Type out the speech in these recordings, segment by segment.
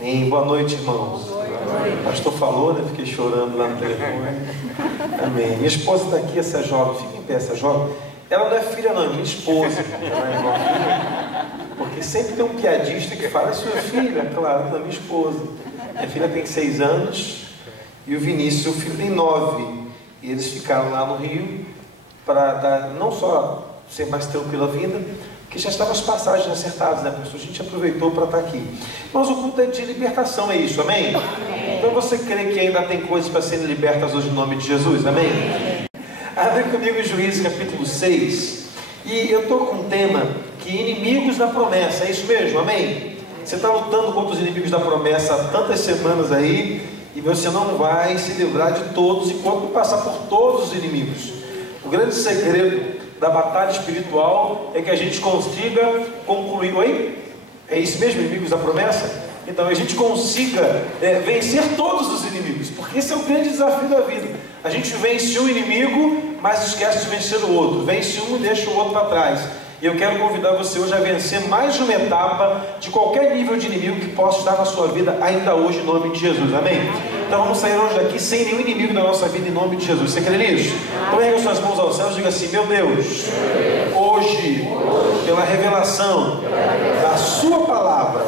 Boa noite, irmãos. Boa noite. O pastor falou, né? Fiquei chorando lá no telefone. Amém. Minha esposa está aqui, essa jovem. Fica em pé, essa jovem. Ela não é filha, não, é minha esposa. Ela é irmã. Porque sempre tem um piadista que fala: é sua filha? Claro, não é minha esposa. Minha filha tem 6 anos e o Vinícius, o filho, tem 9. E eles ficaram lá no Rio para dar, não só ser mais tranquila a vinda, porque já estavam as passagens acertadas, né, pastor? A gente aproveitou para estar aqui. Mas o culto é de libertação, é isso, amém? Então você crê que ainda tem coisas para serem libertas hoje em nome de Jesus, amém? Abre comigo Juízes capítulo 6. E eu estou com um tema que inimigos da promessa, é isso mesmo, amém? Você está lutando contra os inimigos da promessa há tantas semanas aí, e você não vai se livrar de todos enquanto passar por todos os inimigos. O grande segredo da batalha espiritual é que a gente consiga concluir. Oi? É isso mesmo, inimigos da promessa? Então a gente consiga vencer todos os inimigos, porque esse é o grande desafio da vida. A gente vence um inimigo, mas esquece de vencer o outro. Vence um e deixa o outro para trás. E eu quero convidar você hoje a vencer mais uma etapa de qualquer nível de inimigo que possa estar na sua vida ainda hoje, em nome de Jesus, amém? Então vamos sair hoje daqui sem nenhum inimigo da nossa vida, em nome de Jesus. Você crê nisso? Então erga suas mãos aos céus e diga assim: meu Deus, hoje, pela revelação da sua palavra,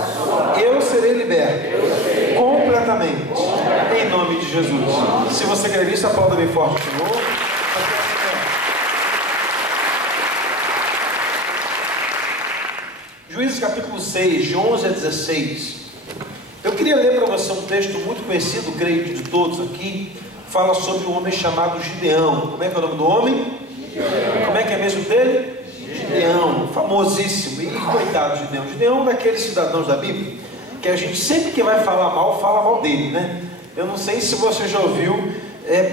eu serei liberto completamente, em nome de Jesus. Se você crê nisso, aplauda bem forte, Senhor. Juízes capítulo 6, de 11 a 16. Eu queria ler para você um texto muito conhecido, creio de todos aqui. Fala sobre um homem chamado Gideão. Como é que é o nome do homem? Gideão. Como é que é mesmo dele? Gideão, famosíssimo. E coitado de Gideão. Gideão é um daqueles cidadãos da Bíblia que a gente sempre que vai falar mal, fala mal dele, né? Eu não sei se você já ouviu,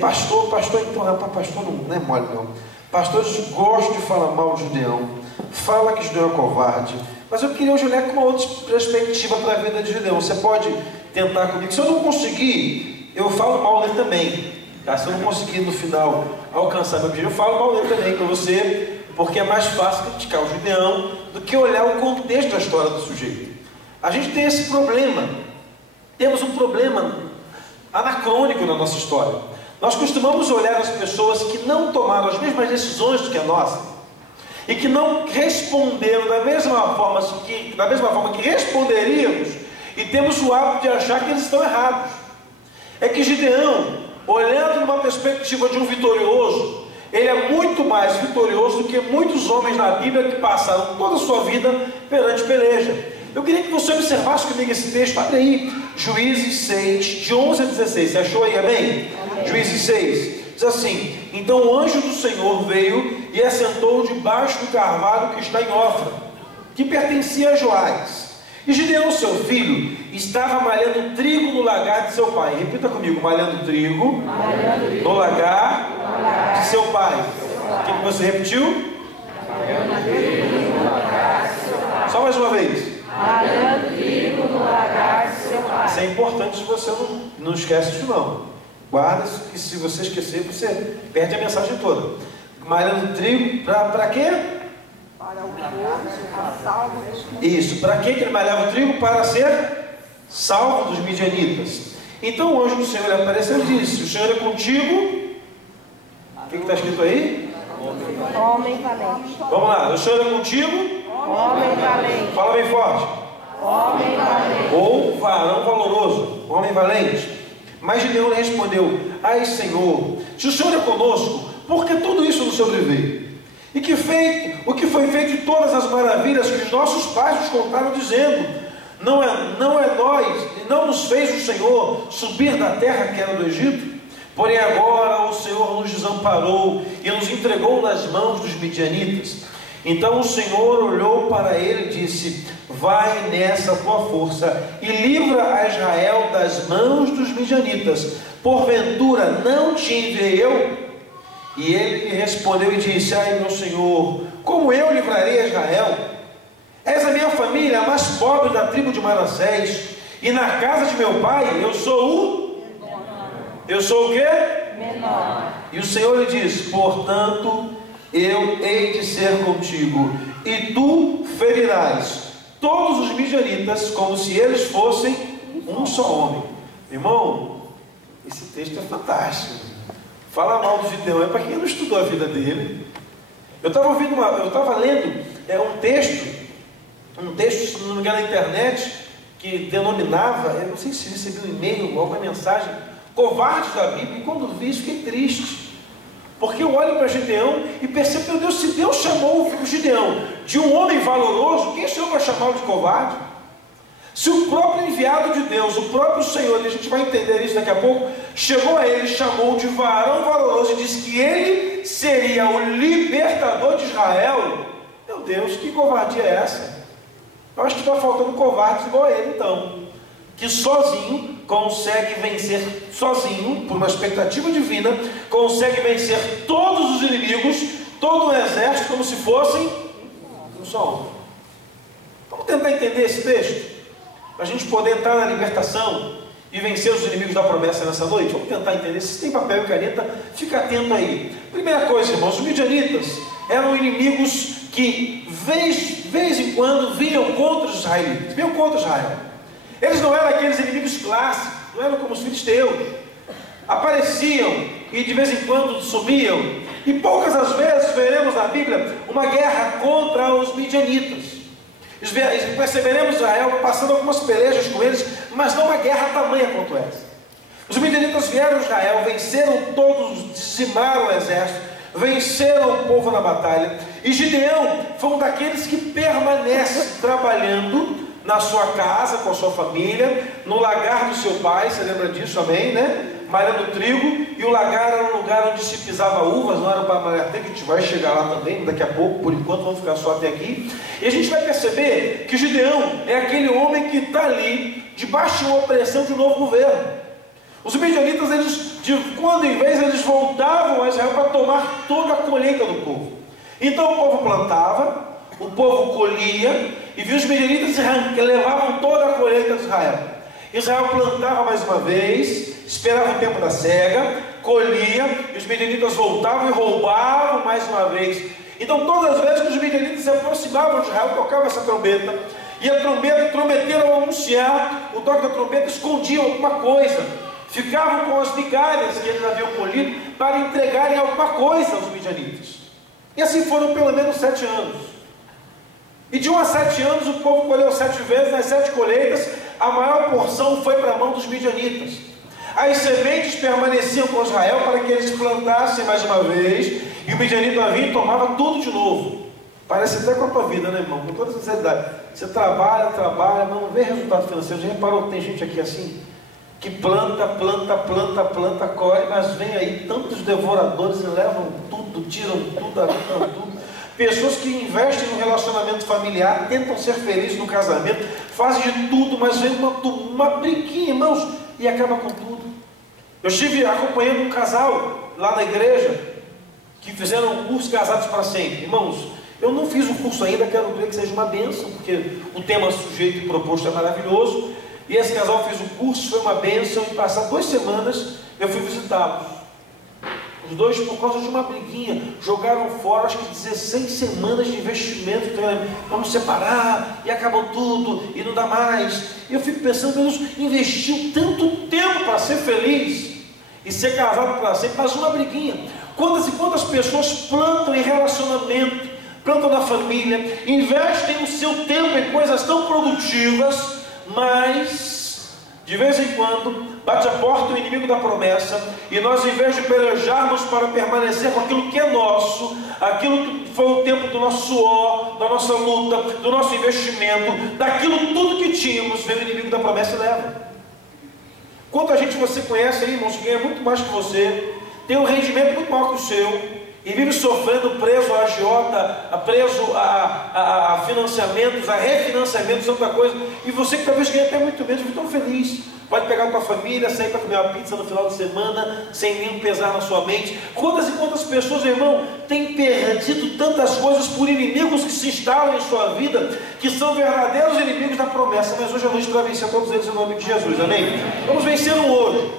pastor, então, rapaz, pastor não é mole não. Pastores gostam de falar mal de Gideão. Fala que Gideão é covarde. Mas eu queria hoje olhar com uma outra perspectiva para a vida de Gideão. Você pode tentar comigo. Se eu não conseguir, eu falo mal dele também, tá? Se eu não conseguir no final alcançar meu objetivo, eu falo mal dele também para você, porque é mais fácil criticar o Gideão do que olhar o contexto da história do sujeito. A gente tem esse problema. Temos um problema anacrônico na nossa história. Nós costumamos olhar as pessoas que não tomaram as mesmas decisões do que a nossa e que não responderam da mesma forma que responderíamos, e temos o hábito de achar que eles estão errados. É que Gideão, olhando numa perspectiva de um vitorioso, ele é muito mais vitorioso do que muitos homens na Bíblia que passaram toda a sua vida perante peleja. Eu queria que você observasse comigo esse texto. Abre aí, Juízes 6, de 11 a 16. Você achou aí, amém? Juízes 6. Diz assim: então o anjo do Senhor veio e assentou debaixo do carvalho que está em Ofra, que pertencia a Joás. E Gideão, seu filho, estava malhando trigo no lagar de seu pai. Repita comigo: malhando trigo no lagar de seu pai. O que você repetiu? Malhando trigo no lagar de seu pai. Só mais uma vez. Malhando trigo no lagar de seu pai. Isso é importante, se você não esquece disso não. Guarda, que se você esquecer, você perde a mensagem toda. Malhando trigo, para quê? Para o povo ser salvo dos... Isso, para que ele malhava o trigo? Para ser salvo dos midianitas. Então o anjo do Senhor apareceu e disse: o Senhor é contigo. O que está escrito aí? Homem valente. Vamos lá, o Senhor é contigo. Homem valente. Fala bem forte. Homem valente. Ou varão valoroso, homem valente. Mas Gideão lhe respondeu: ai Senhor, se o Senhor é conosco, por que tudo isso nos sobreveio? E o que foi feito de todas as maravilhas que os nossos pais nos contaram, dizendo: não é nós, e não nos fez o Senhor subir da terra que era do Egito? Porém agora o Senhor nos desamparou e nos entregou nas mãos dos midianitas. Então o Senhor olhou para ele e disse: vai nessa tua força e livra a Israel das mãos dos midianitas. Porventura não te enviei eu? E ele lhe respondeu e disse: ai meu Senhor, como eu livrarei a Israel? És a minha família, a mais pobre da tribo de Manassés, e na casa de meu pai eu sou o quê? Menor. E o Senhor lhe disse: portanto eu hei de ser contigo, e tu ferirás todos os midianitas como se eles fossem Um só homem. Irmão, esse texto é fantástico. Fala mal do Gideão, é para quem não estudou a vida dele. Eu estava lendo um texto, se não me engano, na internet, que denominava, eu não sei se recebi um e-mail ou alguma mensagem, covardes da Bíblia, e quando vi isso fiquei triste. Porque eu olho para Gideão e percebo, meu Deus, se Deus chamou o Gideão de um homem valoroso, quem sou eu para chamá-lo de covarde? Se o próprio enviado de Deus, o próprio Senhor, e a gente vai entender isso daqui a pouco, chegou a ele, chamou de varão valoroso e disse que ele seria o libertador de Israel, meu Deus, que covardia é essa? Eu acho que está faltando covardes igual a ele então, que sozinho consegue vencer, sozinho, por uma expectativa divina, consegue vencer todos os inimigos, todo o exército, como se fossem um só homem. Vamos tentar entender esse texto? Para a gente poder entrar na libertação e vencer os inimigos da promessa nessa noite. Vamos tentar entender. Se tem papel e caneta, fica atento aí. Primeira coisa, irmãos, os midianitas eram inimigos que, vez em quando, vinham contra os israelitas, vinham contra Israel. Eles não eram aqueles inimigos clássicos, não eram como os filisteus. Apareciam e de vez em quando sumiam. E poucas as vezes veremos na Bíblia uma guerra contra os midianitas. Perceberemos Israel passando algumas pelejas com eles, mas não uma guerra tamanha quanto essa. Os midianitas vieram a Israel, venceram todos, dizimaram o exército, venceram o povo na batalha. E Gideão foi um daqueles que permanece trabalhando na sua casa, com a sua família, no lagar do seu pai, você lembra disso, amém, né? Malhando trigo, e o lagar era um lugar onde se pisava uvas, não era para malhar trigo, a gente vai chegar lá também, daqui a pouco, por enquanto vamos ficar só até aqui. E a gente vai perceber que Gideão é aquele homem que está ali, debaixo de uma opressão de um novo governo. Os midianitas, de quando em vez, eles voltavam a Israel para tomar toda a colheita do povo. Então o povo plantava, o povo colhia, e viu os midianitas que levavam toda a colheita de Israel. Israel plantava mais uma vez, esperava o tempo da cega, colhia, e os midianitas voltavam e roubavam mais uma vez. Então todas as vezes que os midianitas se aproximavam de Israel, tocavam essa trombeta, e a trombeta ao anunciar, o toque da trombeta escondia alguma coisa, ficavam com as migalhas que eles haviam colhido para entregarem alguma coisa aos midianitas. E assim foram pelo menos 7 anos. E de 1 a 7 anos o povo colheu 7 vezes, nas 7 colheitas, a maior porção foi para a mão dos midianitas. As sementes permaneciam com Israel para que eles plantassem mais uma vez, e o midianita vinha e tomava tudo de novo. Parece até com a tua vida, né, irmão? Com toda sinceridade. Você trabalha, mas não vê resultado financeiro. Já reparou que tem gente aqui assim? Que planta, colhe, mas vem aí tantos devoradores e levam tudo, tiram tudo, arrancam tudo. Pessoas que investem no relacionamento familiar, tentam ser felizes no casamento, fazem de tudo, mas vem uma briguinha, irmãos, e acaba com tudo. Eu estive acompanhando um casal lá na igreja, que fizeram um curso Casados para Sempre. Irmãos, eu não fiz o curso ainda, quero ver que seja uma bênção, porque o tema sujeito e proposto é maravilhoso. E esse casal fez o curso, foi uma bênção, e passar 2 semanas eu fui visitá-los. Os dois, por causa de uma briguinha, jogaram fora, acho que 16 semanas de investimento. Vamos separar, e acabou tudo, e não dá mais. E eu fico pensando, Deus investiu tanto tempo para ser feliz e ser casado para sempre, mas uma briguinha. Quantas e quantas pessoas plantam em relacionamento, plantam na família, investem o seu tempo em coisas tão produtivas, mas de vez em quando bate a porta o inimigo da promessa, e nós, em vez de pelejarmos para permanecer com aquilo que é nosso, aquilo que foi o tempo do nosso suor, da nossa luta, do nosso investimento, daquilo tudo que tínhamos, vem o inimigo da promessa e leva. Quanta gente você conhece aí, irmãos, que ganha muito mais que você, tem um rendimento muito maior que o seu, e vive sofrendo, preso a agiota, preso a financiamentos, a refinanciamentos, tanta coisa, e você que talvez ganhe até muito menos, fica tão feliz. Pode pegar a tua família, sair para comer uma pizza no final de semana, sem nenhum pesar na sua mente. Quantas e quantas pessoas, irmão, têm perdido tantas coisas por inimigos que se instalam em sua vida, que são verdadeiros inimigos da promessa, mas hoje a noite vai vencer todos eles em nome de Jesus, amém? Vamos vencer hoje.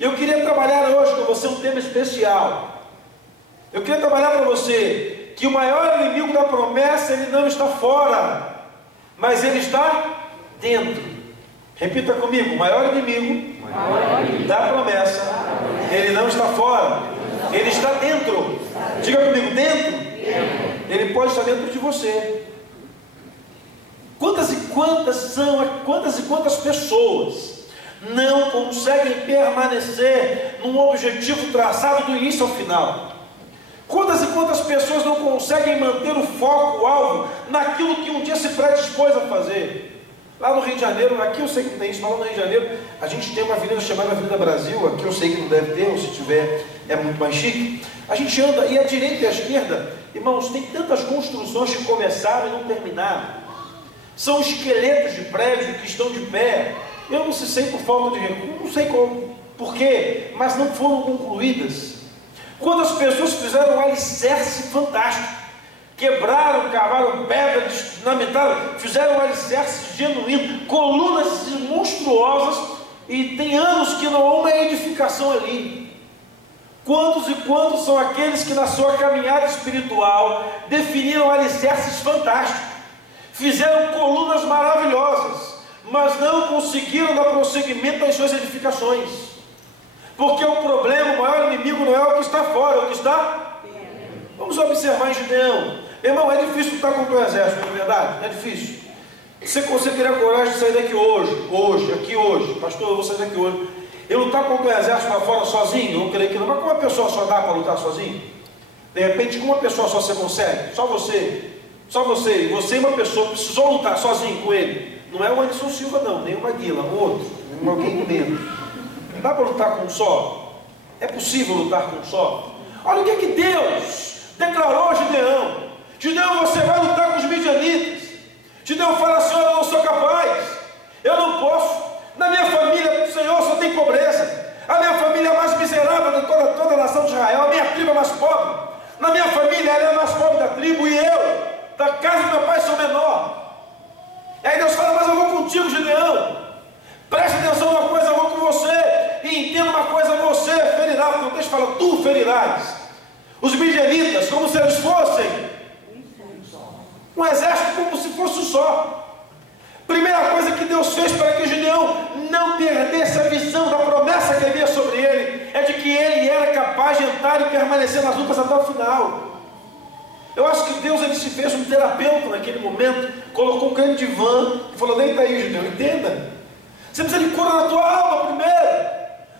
Eu queria trabalhar hoje com você um tema especial. Eu queria trabalhar para você que o maior inimigo da promessa, ele não está fora, mas ele está dentro. Repita comigo: o maior inimigo da promessa, ele não está fora, ele está dentro. Diga comigo: dentro. Ele pode estar dentro de você. Quantas e quantas pessoas não conseguem permanecer num objetivo traçado do início ao final? Quantas e quantas pessoas não conseguem manter o foco, o alvo, naquilo que um dia se predispôs a fazer? Lá no Rio de Janeiro, aqui eu sei que não tem isso, mas lá no Rio de Janeiro, a gente tem uma avenida chamada Avenida Brasil, aqui eu sei que não deve ter, ou se tiver, é muito mais chique. A gente anda, e à direita e à esquerda, irmãos, tem tantas construções que começaram e não terminaram. São esqueletos de prédios que estão de pé. Eu não sei por falta de recurso, não sei por quê, mas não foram concluídas. Quantas pessoas fizeram um alicerce fantástico, quebraram, cavaram pedra, dinamitaram, fizeram um alicerce genuíno, colunas monstruosas, e tem anos que não há uma edificação ali. Quantos e quantos são aqueles que na sua caminhada espiritual definiram alicerces fantásticos, fizeram colunas maravilhosas, mas não conseguiram dar prosseguimento às suas edificações? Porque o problema, o maior inimigo não é o que está fora, é o que está dentro. Vamos observar em Gideão. Irmão, é difícil lutar contra o exército, não é verdade? É difícil. Você teria coragem de sair daqui hoje, pastor, eu vou sair daqui hoje, e lutar contra o exército lá fora sozinho? Eu creio que não. Mas como uma pessoa só dá para lutar sozinho? De repente, como uma pessoa só você consegue? Só você e uma pessoa precisou lutar sozinho com ele. Não é o Anderson Silva não, nem o Maguila, o outro, alguém menos. Não dá para lutar com um só? É possível lutar com um só? Olha o que Deus declarou a Gideão. Gideão, você vai lutar com os midianitas. Gideão fala assim: eu não sou capaz, eu não posso. Na minha família, Senhor, só tem pobreza. A minha família é a mais miserável de toda a nação de Israel. A minha tribo é mais pobre. Na minha família, ela é a mais pobre da tribo, e eu, da casa do meu pai, sou menor. E aí Deus fala: mas eu vou contigo, Gideão. Preste atenção numa coisa, eu vou com você. E entenda uma coisa: você ferirá. Porque o texto fala: tu ferirás os midianitas como se eles fossem um exército, como se fosse um só. Primeira coisa que Deus fez para que Gideão não perdesse a visão da promessa que havia sobre ele, é de que ele era capaz de entrar e permanecer nas lutas até o final. Eu acho que Deus, ele se fez um terapeuta naquele momento, colocou um grande divã e falou: deita aí, Gideão, entenda. Você precisa de cura na tua alma primeiro.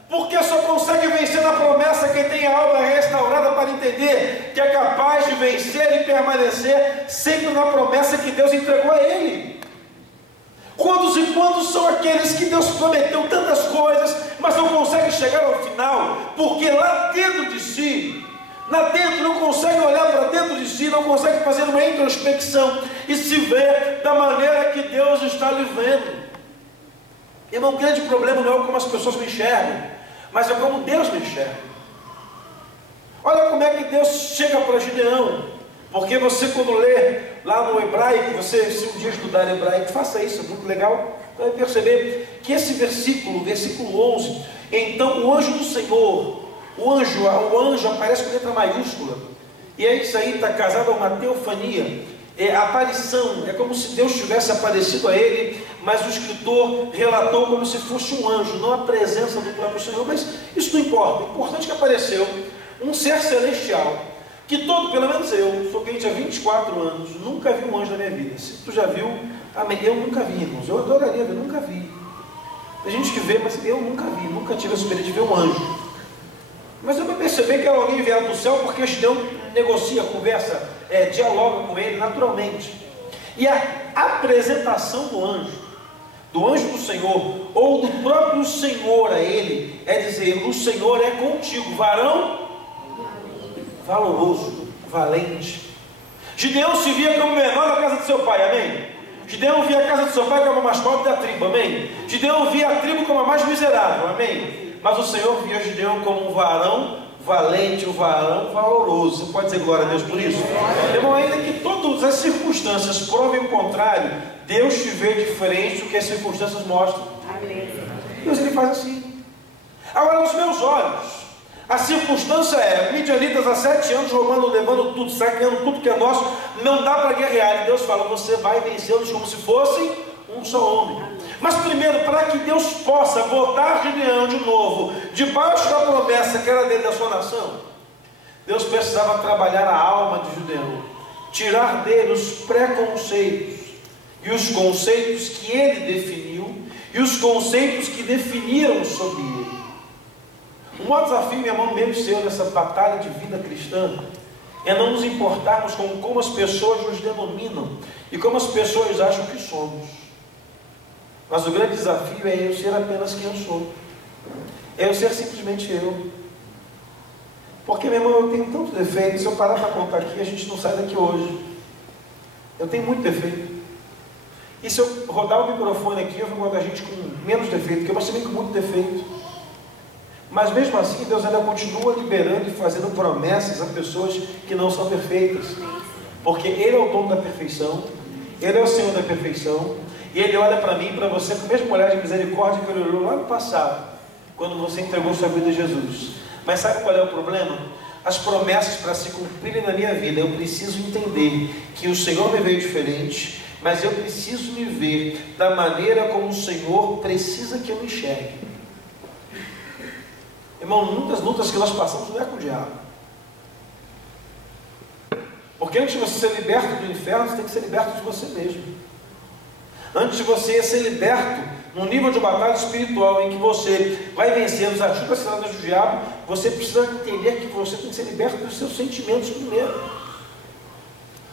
Porque só consegue vencer na promessa quem tem a alma restaurada, para entender que é capaz de vencer e permanecer sempre na promessa que Deus entregou a ele. Quantos e quantos são aqueles que Deus prometeu tantas coisas, mas não conseguem chegar ao final, porque lá dentro de si, não consegue olhar para dentro de si, não consegue fazer uma introspecção e se ver da maneira que Deus está lhe vendo. Irmão, o grande problema não é como as pessoas me enxergam, mas é como Deus me enxerga. Olha como é que Deus chega para Gideão. Porque você, quando lê lá no hebraico, se um dia estudar hebraico, faça isso, é muito legal, vai perceber que esse versículo 11, então o anjo do Senhor, o anjo aparece com letra maiúscula, e é isso aí, está casado a uma teofania, a aparição, é como se Deus tivesse aparecido a ele, mas o escritor relatou como se fosse um anjo, não a presença do próprio Senhor. Mas isso não importa, o importante é que apareceu um ser celestial, que pelo menos eu, sou crente há 24 anos, nunca vi um anjo na minha vida. Se tu já viu, amém. Eu nunca vi, irmãos, eu adoraria ver, nunca vi. Tem gente que vê, mas eu nunca vi, nunca tive a experiência de ver um anjo. Mas eu vou perceber que era alguém enviado do céu, porque Gideão negocia, conversa, dialoga com ele naturalmente. E a apresentação do anjo do Senhor, ou do próprio Senhor a ele, é dizer: o Senhor é contigo, varão valoroso, valente. Gideão se via como menor da casa de seu pai, amém? Gideão via a casa de seu pai como a mais pobre da tribo, amém? Gideão via a tribo como a mais miserável, amém? Mas o Senhor via Gideão como um varão valente, um varão valoroso. Você pode dizer glória a Deus por isso? Irmão, ainda que todas as circunstâncias provem o contrário, Deus te vê diferente do que as circunstâncias mostram. Amém. Deus, ele faz assim. Agora, aos meus olhos, a circunstância é: midianitas há 7 anos roubando, levando tudo, saqueando tudo que é nosso, não dá para guerrear. E Deus fala: você vai vencê-los como se fossem um só homem. Mas primeiro, para que Deus possa botar Gideão de novo debaixo da promessa que era dele da sua nação, Deus precisava trabalhar a alma de Gideão, tirar dele os preconceitos e os conceitos que ele definiu e os conceitos que definiram sobre ele. O maior desafio, meu irmão, meu e seu, nessa batalha de vida cristã, é não nos importarmos com como as pessoas nos denominam e como as pessoas acham que somos. Mas o grande desafio é eu ser apenas quem eu sou, é eu ser simplesmente eu. Porque, meu irmão, eu tenho tantos defeitos. Se eu parar para contar aqui, a gente não sai daqui hoje. Eu tenho muito defeito. E se eu rodar o microfone aqui, eu vou botar a gente com menos defeito, porque eu também com muito defeito. Mas mesmo assim, Deus ainda continua liberando e fazendo promessas a pessoas que não são perfeitas. Porque Ele é o dono da perfeição, Ele é o Senhor da perfeição, e Ele olha para mim e para você com o mesmo olhar de misericórdia que Ele olhou lá no passado, quando você entregou sua vida a Jesus. Mas sabe qual é o problema? As promessas, para se cumprirem na minha vida, eu preciso entender que o Senhor me veio diferente, mas eu preciso me ver da maneira como o Senhor precisa que eu me enxergue. Irmão, muitas lutas que nós passamos não é com o diabo. Porque antes de você ser liberto do inferno, você tem que ser liberto de você mesmo. Antes de você ser liberto num nível de batalha espiritual em que você vai vencer os astutas ciladas do diabo, você precisa entender que você tem que ser liberto dos seus sentimentos primeiro.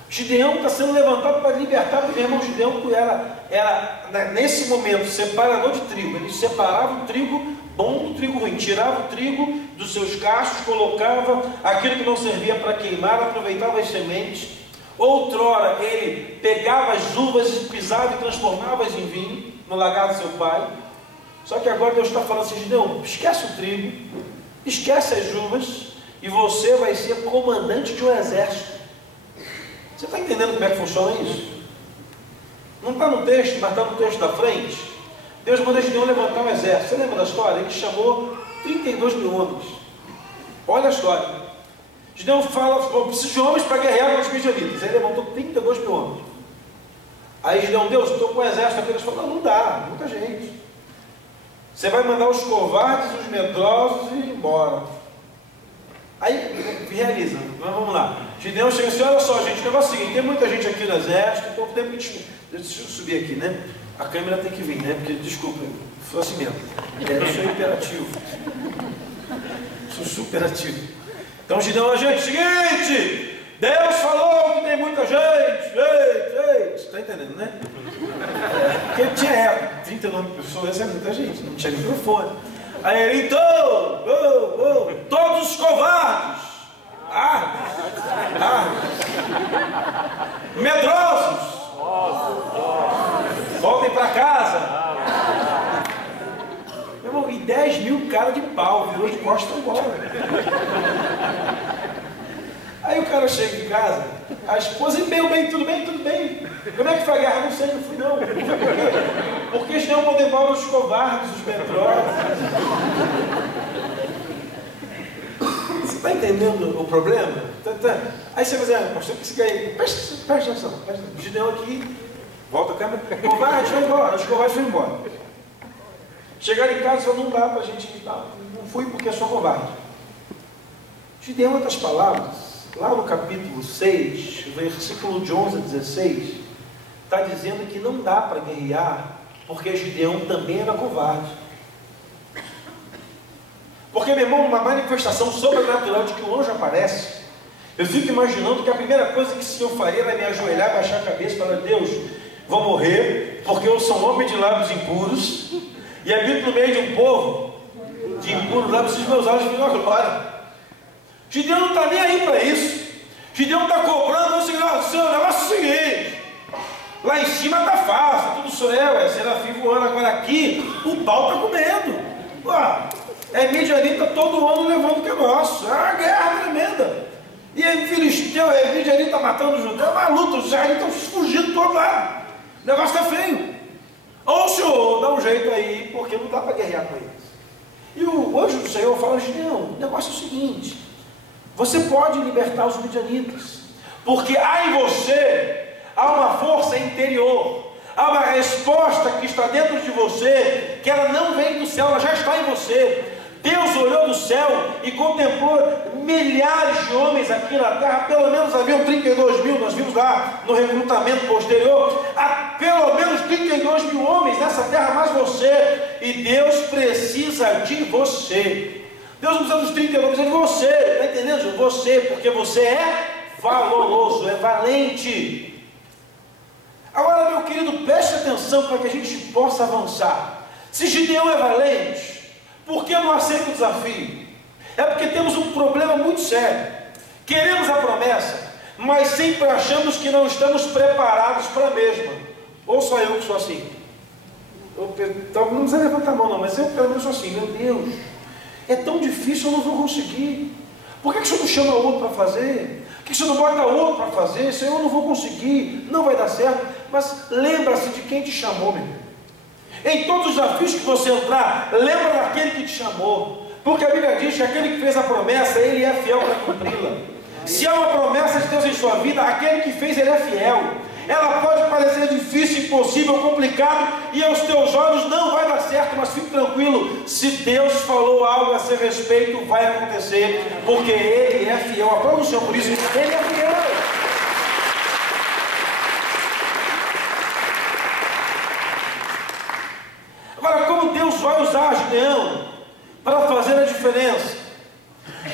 Gideão está sendo levantado para libertar, porque irmão, Gideão era nesse momento separador de trigo. Ele separava o trigo bom do trigo ruim, tirava o trigo dos seus cachos, colocava aquilo que não servia para queimar, aproveitava as sementes. Outrora ele pegava as uvas e pisava e transformava-as em vinho no lagar do seu pai. Só que agora Deus está falando assim: Gideão, esquece o trigo, esquece as uvas, e você vai ser comandante de um exército. Você está entendendo como é que funciona isso? Não está no texto, mas está no texto da frente. Deus manda Gideão levantar um exército. Você lembra da história? Ele chamou 32 mil homens. Olha a história. Gideão fala: preciso de homens para guerrear com os midianitas. Aí levantou 32 mil homens. Aí Gideão: Deus, estou com um exército aqui. Eles falaram: não dá, muita gente. Você vai mandar os covardes, os medrosos e ir embora. Aí realiza. Mas vamos lá. Gideão chega assim: olha só, gente, o negócio é o seguinte: tem muita gente aqui no exército, então tem que. Deixa eu subir aqui, né? A câmera tem que vir, né? Porque, desculpa, foi assim mesmo. Eu sou imperativo. Sou superativo. Então, Gideão, gente, seguinte: Deus falou que tem muita gente. Está entendendo, né? Porque tinha 39 pessoas, é muita gente, não tinha microfone. Aí ele: então, todos os covardes, medrosos, voltem para casa. Meu irmão, e 10 mil cara de pau, virou de costas embora. Aí o cara chega em casa, a esposa: e tudo bem. Como é que foi a guerra? Não sei, não fui não. Porque eles não vão levar os covardes, os medrosos. Você está entendendo o problema? Aí você vai dizer: pastor, que se ganha. Presta atenção. O Gideão aqui, volta a câmera, covarde, vai embora. Os covardes vão embora. Chegaram em casa e falaram: não dá para a gente ir. Não fui porque eu sou covarde. Gideão, em outras palavras, lá no capítulo 6, versículo de 11 a 16, está dizendo que não dá para guerrear, porque Gideão também era covarde. Porque, meu irmão, uma manifestação sobrenatural de que o anjo aparece, eu fico imaginando que a primeira coisa que esse Senhor faria era me ajoelhar, baixar a cabeça e falar: Deus, vou morrer, porque eu sou um homem de lábios impuros, e habito no meio de um povo de impuros lábios, e os meus olhos viram a glória. Gideão não está nem aí para isso. Gideão está cobrando: o negócio é o seguinte, lá em cima está fácil, tudo sou eu, é serafim voando, agora aqui o pau está comendo. É midianita todo ano levando o que é nosso, é uma guerra tremenda. E aí filisteu, midianita matando os judeus, é uma luta, os israelitas estão fugindo todo lado, o negócio está feio. Ou o Senhor dá um jeito aí, porque não dá para guerrear com eles. E o anjo do Senhor fala: Gideão, o negócio é o seguinte, você pode libertar os midianitas, porque há em você uma força interior, Há uma resposta que está dentro de você, que ela não vem do céu, ela já está em você. Deus olhou do céu e contemplou milhares de homens aqui na terra, pelo menos haviam 32 mil, nós vimos lá no recrutamento posterior, há pelo menos 32 mil homens nessa terra, mais você, e Deus precisa de você. Deus não precisa dos 32, precisa de você, está entendendo? Você, porque você é valoroso, é valente. Agora, meu querido, preste atenção para que a gente possa avançar. Se Gideão é valente, por que não aceita o desafio? É porque temos um problema muito sério. Queremos a promessa, mas sempre achamos que não estamos preparados para a mesma. Ou só eu que sou assim? Não precisa levantar a mão não, mas eu pelo menos sou assim. Meu Deus, é tão difícil, eu não vou conseguir. Por que o Senhor não chama outro para fazer? Por que o Senhor não bota outro para fazer? Senhor, eu não vou conseguir, não vai dar certo. Mas lembra-se de quem te chamou, meu irmão. Em todos os desafios que você entrar, lembra daquele que te chamou. Porque a Bíblia diz que aquele que fez a promessa, ele é fiel para cumpri-la. Se há uma promessa de Deus em sua vida, aquele que fez, ele é fiel. Ela pode parecer difícil, impossível, complicado, e aos teus olhos não vai dar certo, mas fique tranquilo, se Deus falou algo a seu respeito, vai acontecer, porque Ele é fiel. Aplauda o Senhor por isso, Ele é fiel. Agora, como Deus vai usar Gideão para fazer a diferença?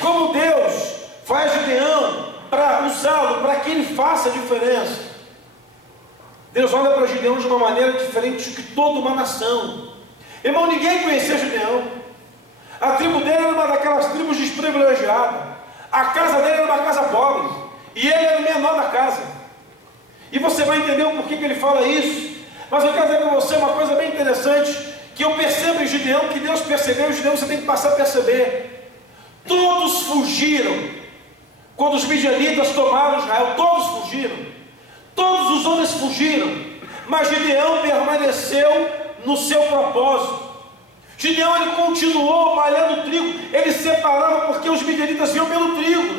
Como Deus faz Gideão para usá-lo, para que ele faça a diferença? Deus olha para Gideão de uma maneira diferente de que toda uma nação. Irmão, ninguém conhecia Gideão. A tribo dele era uma daquelas tribos desprivilegiadas. A casa dele era uma casa pobre. E ele era o menor da casa. E você vai entender o porquê que ele fala isso. Mas eu quero dizer para você uma coisa bem interessante, que eu percebo em Gideão, que Deus percebeu em Gideão, você tem que passar a perceber. Todos fugiram. Quando os midianitas tomaram Israel, todos fugiram. Todos os homens fugiram, mas Gideão permaneceu no seu propósito. Gideão, ele continuou malhando trigo, ele separava porque os midianitas viam pelo trigo,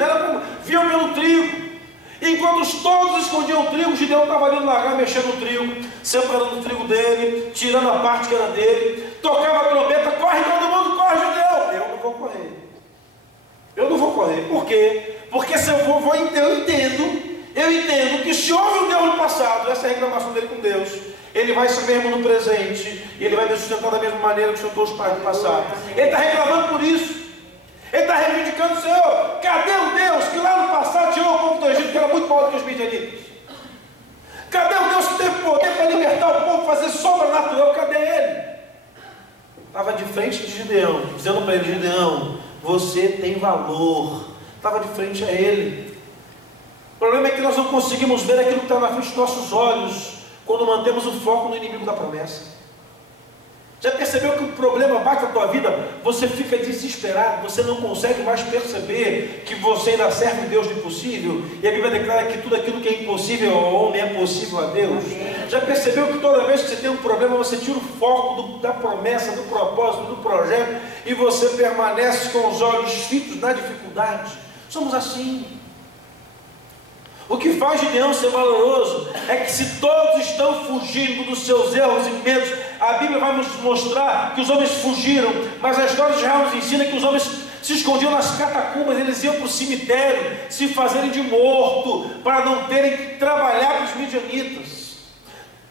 viam pelo trigo. Enquanto todos escondiam o trigo, Gideão estava ali no lagar, mexendo no trigo, separando o trigo dele, tirando a parte que era dele, tocava a trombeta, corre todo mundo, corre Gideão. Eu não vou correr. Eu não vou correr. Por quê? Porque se eu vou eu entendo que se houve um Deus no passado, essa é a reclamação dele com Deus, ele vai ser mesmo no presente, e ele vai me sustentar da mesma maneira que sustentou os pais do passado. Ele está reclamando por isso. Ele está reivindicando: Senhor, cadê o Deus que lá no passado tirou o povo do Egito, que era muito maior do que os midianitas? Cadê o Deus que teve poder para libertar o povo, fazer sobrenatural? Cadê ele? Estava de frente de Gideão, dizendo para ele: Gideão, você tem valor. Estava de frente a ele. O problema é que nós não conseguimos ver aquilo que está na frente dos nossos olhos quando mantemos o foco no inimigo da promessa. Já percebeu que o problema bate na tua vida? Você fica desesperado, você não consegue mais perceber que você ainda serve um Deus do impossível, e a Bíblia declara que tudo aquilo que é impossível ao homem é possível a Deus. Já percebeu que toda vez que você tem um problema, você tira o foco da promessa, do propósito, do projeto, e você permanece com os olhos fitos na dificuldade? Somos assim. O que faz Gideão ser valoroso é que, se todos estão fugindo dos seus erros e medos, a Bíblia vai nos mostrar que os homens fugiram, mas a história de Israel nos ensina que os homens se escondiam nas catacumbas, eles iam para o cemitério se fazerem de morto, para não terem que trabalhar com os midianitas.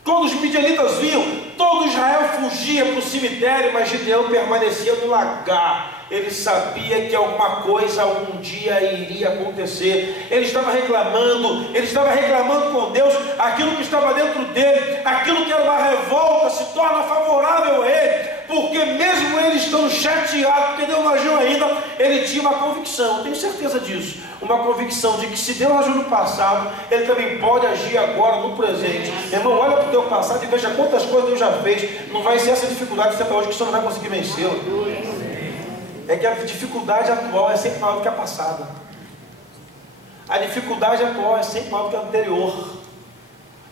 Quando os midianitas viam, todo Israel fugia para o cemitério, mas Gideão permanecia no lagar. Ele sabia que alguma coisa algum dia iria acontecer. Ele estava reclamando com Deus. Aquilo que estava dentro dele, aquilo que era uma revolta, se torna favorável a ele, porque mesmo ele estando chateado, porque Deus não agiu ainda, ele tinha uma convicção, eu tenho certeza disso, uma convicção de que se Deus agiu no passado, ele também pode agir agora no presente. Meu irmão, olha para o teu passado e veja quantas coisas Deus já fez. Não vai ser essa dificuldade que você está hoje que você não vai conseguir vencê-la. É que a dificuldade atual é sempre maior do que a passada. A dificuldade atual é sempre maior do que a anterior.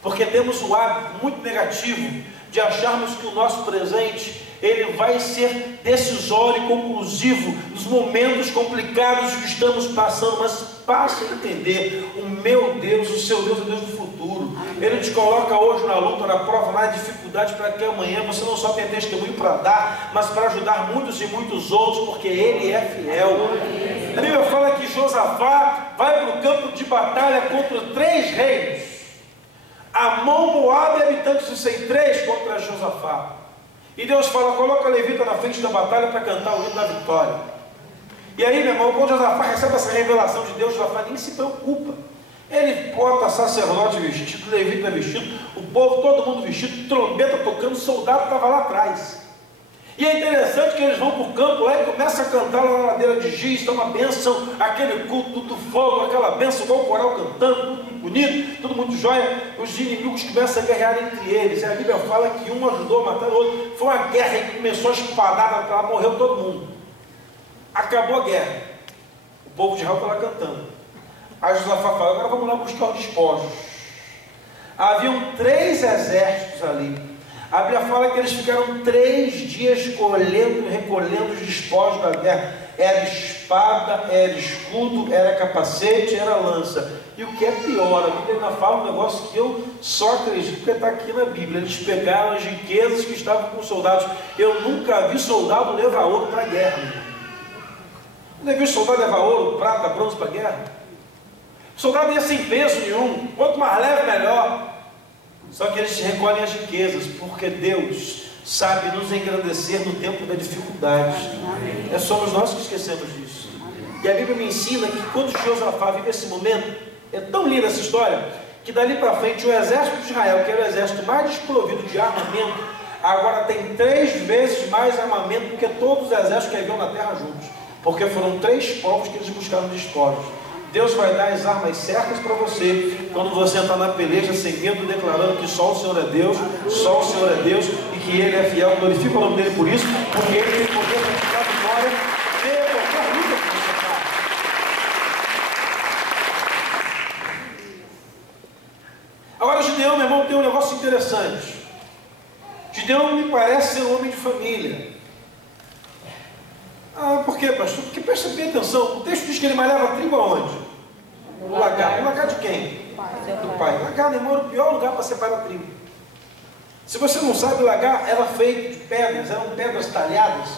Porque temos o hábito muito negativo de acharmos que o nosso presente, ele vai ser decisório e conclusivo nos momentos complicados que estamos passando. Mas passe a entender: o meu Deus, o seu Deus é o Deus do futuro. Ele te coloca hoje na luta, na prova, na dificuldade, para que amanhã você não só tenha testemunho para dar, mas para ajudar muitos e muitos outros, porque Ele é fiel. A Bíblia fala que Josafá vai para o campo de batalha contra 3 reinos: Amon, Moabe e habitantes de Sei, 3 contra Josafá. E Deus fala: coloca a levita na frente da batalha para cantar o hino da vitória. E aí, meu irmão, quando Josafá recebe essa revelação de Deus, Josafá nem se preocupa. Ele bota sacerdote vestido, levita vestido, o povo, todo mundo vestido, trombeta tocando, soldado estava lá atrás. E é interessante que eles vão para o campo lá e começam a cantar lá na ladeira de Giz, dá uma bênção, aquele culto do fogo, aquela bênção, igual o coral cantando, tudo bonito, tudo muito jóia. Os inimigos começam a guerrear entre eles. E a Bíblia fala que um ajudou a matar o outro. Foi uma guerra e começou a espadada, morreu todo mundo. Acabou a guerra. O povo de Israel está lá cantando. Aí Josafá fala: agora vamos lá buscar os despojos. Haviam 3 exércitos ali. A Bíblia fala que eles ficaram 3 dias recolhendo os despojos da guerra. Era espada, era escudo, era capacete, era lança. E o que é pior, a Bíblia ainda fala um negócio que eu só acredito porque está aqui na Bíblia. Eles pegaram as riquezas que estavam com os soldados. Eu nunca vi soldado levar ouro para a guerra. Nunca vi soldado levar ouro, prata, bronze para a guerra. O soldado ia sem peso nenhum. Quanto mais leve, melhor. Só que eles recolhem as riquezas, porque Deus sabe nos engrandecer no tempo da dificuldade. Somos nós que esquecemos disso. E a Bíblia me ensina que quando Josafá vive esse momento, é tão linda essa história, que dali para frente o exército de Israel, que era o exército mais desprovido de armamento, agora tem 3 vezes mais armamento do que todos os exércitos que haviam na terra juntos. Porque foram 3 povos que eles buscaram despojos. Deus vai dar as armas certas para você quando você entrar na peleja sem medo, declarando que só o Senhor é Deus, só o Senhor é Deus e que Ele é fiel. Glorifica o nome dEle por isso, porque Ele tem poder para te dar vitória de qualquer luta que você está. Agora, Gideão, meu irmão, tem um negócio interessante. Gideão me parece ser um homem de família. Por quê, pastor? Porque presta bem atenção, o texto diz que ele malhava trigo aonde? No lagar. No lagar de quem? Do pai. O lagar demora o pior lugar para separar trigo. Se você não sabe, o lagar era feito de pedras, eram pedras talhadas,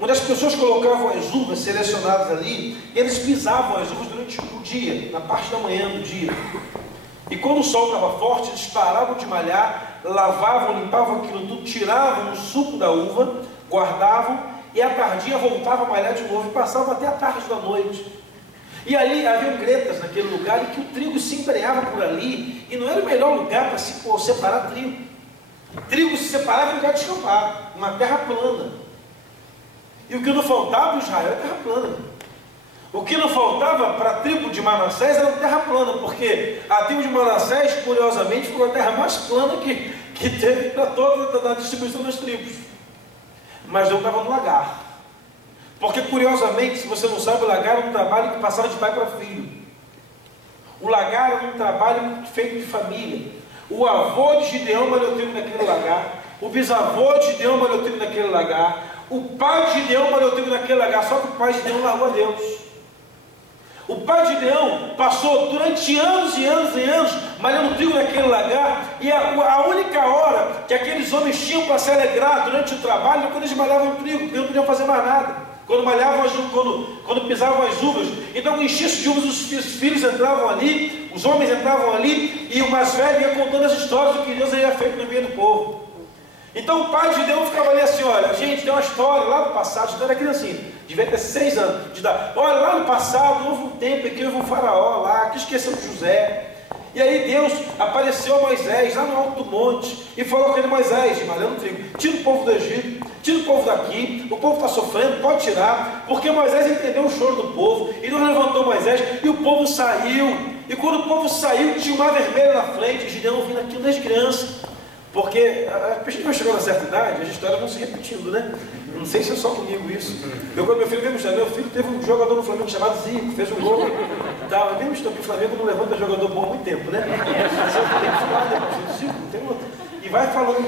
onde as pessoas colocavam as uvas selecionadas ali, e eles pisavam as uvas durante o dia, na parte da manhã do dia. E quando o sol estava forte, eles paravam de malhar, lavavam, limpavam aquilo tudo, tiravam o suco da uva, guardavam, e à tardinha voltava a malhar de novo e passava até a tarde da noite. E ali havia gretas naquele lugar, e que o trigo se embreava por ali, e não era o melhor lugar para se separar trigo. Trigo se separava em lugar de escampar, uma terra plana. E o que não faltava em Israel era terra plana. O que não faltava para a tribo de Manassés era terra plana, porque a tribo de Manassés, curiosamente, foi a terra mais plana que teve para toda a distribuição das tribos. Mas Deus estava no lagar. Porque, curiosamente, se você não sabe, o lagar era um trabalho que passava de pai para filho. O lagar era um trabalho feito de família. O avô de Gideão malhou trigo naquele lagar. O bisavô de Gideão malhou trigo naquele lagar. O pai de Gideão malhou trigo naquele lagar. Só que o pai de Gideão largou a Deus. O pai de Gideão passou durante anos e anos e anos malhando trigo naquele lagar, e a única hora que aqueles homens tinham para se alegrar durante o trabalho era quando eles malhavam trigo, porque não podiam fazer mais nada. Quando malhavam quando pisavam as uvas, então enchia-se de uvas, os filhos entravam ali, os homens entravam ali, e o mais velho ia contando as histórias do que Deus havia feito no meio do povo. Então o pai de Gideão ficava ali assim: olha, gente, tem uma história lá do passado. Gideão era criancinha, devia ter 6 anos de idade. Olha, lá no passado houve um tempo em que houve um faraó lá, que esqueceu de José. E aí Deus apareceu a Moisés lá no alto do monte e falou com ele: Moisés, malhando trigo, tira o povo do Egito, tira o povo daqui, o povo está sofrendo, pode tirar. Porque Moisés entendeu o choro do povo, e Deus levantou Moisés, e o povo saiu. E quando o povo saiu, tinha um mar vermelho na frente, e Gideão ouvindo aquilo das crianças. Porque a pessoa que chegou a certa idade, as histórias vão se repetindo, né? Não sei se é só comigo isso. Quando meu filho veio no meu filho teve um jogador no Flamengo chamado Zico, fez um gol. Tá, mesmo estou que o Flamengo não levanta jogador bom há muito tempo, né? Zico, tem outro. E vai falando.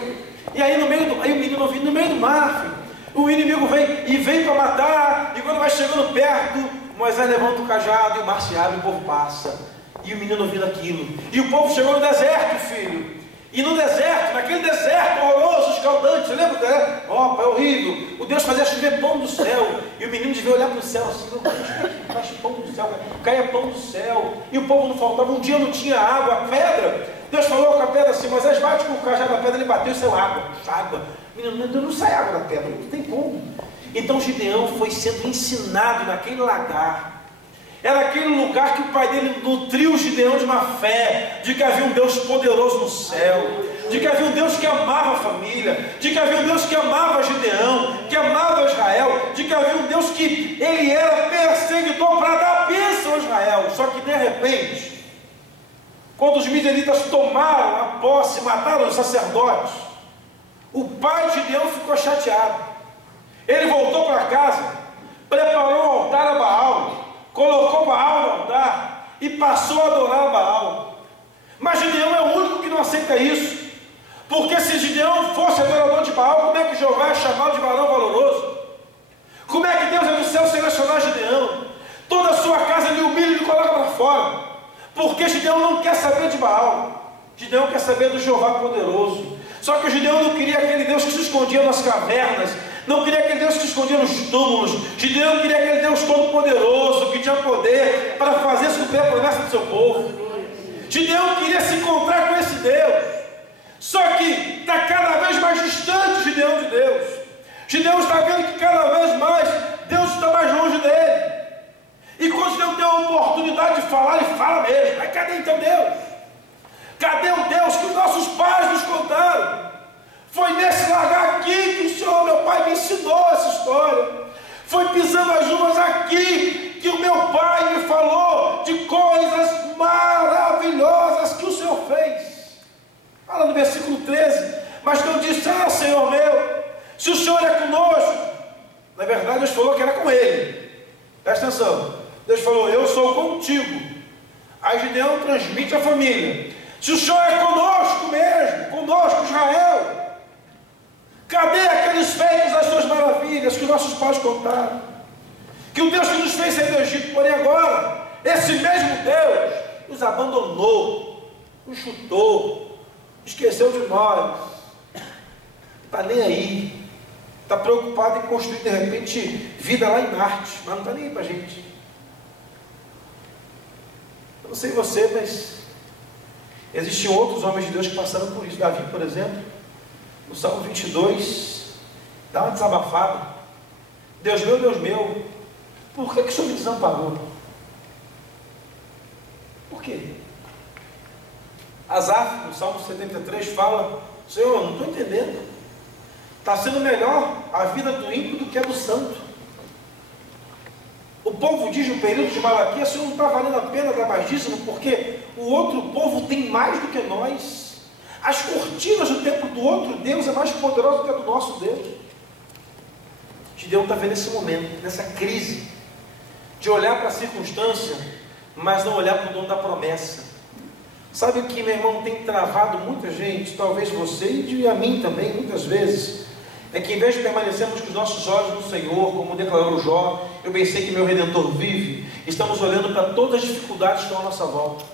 E aí aí o menino ouvindo no meio do mar, filho, o inimigo vem para matar, e quando vai chegando perto, Moisés levanta o cajado e o mar se abre e o povo passa. E o menino ouvindo aquilo. E o povo chegou no deserto, filho. E no deserto, naquele deserto horroroso, escaldante, você lembra? É horrível. O Deus fazia chover pão do céu. E o menino devia olhar para o céu assim: meu Deus, que faz pão do céu? Caia pão do céu. E o povo não faltava. Um dia não tinha água, a pedra. Deus falou com a pedra assim: Moisés, bate com o cajado na pedra. Ele bateu e saiu água. Água. Menino, não sai água da pedra, não tem como. Então Gideão foi sendo ensinado naquele lagar. Era aquele lugar que o pai dele nutriu Gideão de uma fé, de que havia um Deus poderoso no céu, de que havia um Deus que amava a família, de que havia um Deus que amava Gideão, que amava Israel, de que havia um Deus que ele era perseguidor para dar bênção a Israel. Só que de repente, quando os midianitas tomaram a posse, mataram os sacerdotes, o pai de Gideão ficou chateado. Ele voltou para casa, preparou um altar a Baal, colocou Baal no altar e passou a adorar Baal. Mas Gideão é o único que não aceita isso, porque se Gideão fosse adorador de Baal, como é que Jeová ia chamá-lo de varão valoroso? Como é que Deus é do céu selecionar Gideão? Toda a sua casa ele humilha e ele coloca para fora, porque Gideão não quer saber de Baal. Gideão quer saber do Jeová poderoso. Só que o Gideão não queria aquele Deus que se escondia nas cavernas, não queria aquele Deus que se escondia nos túmulos. Gideão queria aquele Deus todo-poderoso, que tinha poder para fazer cumprir a promessa do seu povo. Gideão queria se encontrar com esse Deus. Só que está cada vez mais distante Gideão de Deus. Gideão está vendo que cada vez mais Deus está mais longe dele. E quando Gideão tem a oportunidade de falar, ele fala mesmo. Mas cadê então Deus? Cadê o Deus que os nossos pais nos contaram? Foi nesse lagar aqui que o Senhor, meu pai, me ensinou essa história. Foi pisando as uvas aqui que o meu pai me falou de coisas maravilhosas que o Senhor fez. Fala no versículo 13. Mas Deus disse: ah, Senhor meu, se o Senhor é conosco. Na verdade, Deus falou que era com ele. Presta atenção. Deus falou: eu sou contigo. Aí Gideão transmite à família: se o Senhor é conosco mesmo, conosco, Israel, cadê aqueles feitos, as suas maravilhas que nossos pais contaram? Que o Deus que nos fez sair do Egito, porém agora, esse mesmo Deus nos abandonou, nos chutou, esqueceu de nós, está nem aí, está preocupado em construir de repente vida lá em Marte, mas não está nem aí para a gente. Eu não sei você, mas existiam outros homens de Deus que passaram por isso. Davi, por exemplo, no Salmo 22, dá uma desabafada: Deus meu, por que o Senhor me desamparou? Por quê? Asaf, no Salmo 73, fala: Senhor, não estou entendendo, está sendo melhor a vida do ímpio do que a do santo. O povo diz no período de Malaquias: Senhor, não está valendo a pena dar mais dízimo, porque o outro povo tem mais do que nós. As cortinas do templo do outro Deus é mais poderosa do que a do nosso Deus. Gideão está vendo esse momento, nessa crise, de olhar para a circunstância, mas não olhar para o dono da promessa. Sabe o que, meu irmão, tem travado muita gente, talvez você e a mim também, muitas vezes, é que em vez de permanecermos com os nossos olhos no Senhor, como declarou Jó, eu pensei que meu Redentor vive, estamos olhando para todas as dificuldades que estão à nossa volta.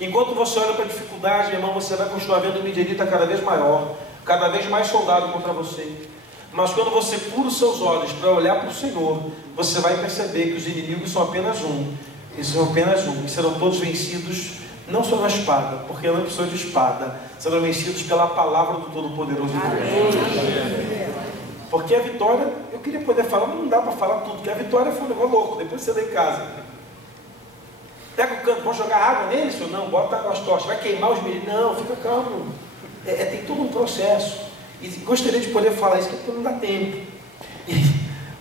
Enquanto você olha para a dificuldade, meu irmão, você vai continuar vendo o midianita cada vez maior, cada vez mais soldado contra você. Mas quando você pula os seus olhos para olhar para o Senhor, você vai perceber que os inimigos são apenas um, e serão todos vencidos, não só na espada, porque não precisou de espada, serão vencidos pela palavra do Todo-Poderoso de Deus. Porque a vitória, eu queria poder falar, mas não dá para falar tudo, porque a vitória foi um negócio louco, depois você lê em casa. Pega o canto, vamos jogar água nele, senhor? Não, bota as tochas, vai queimar os meninos. Não, fica calmo. Tem todo um processo. E gostaria de poder falar isso, porque não dá tempo.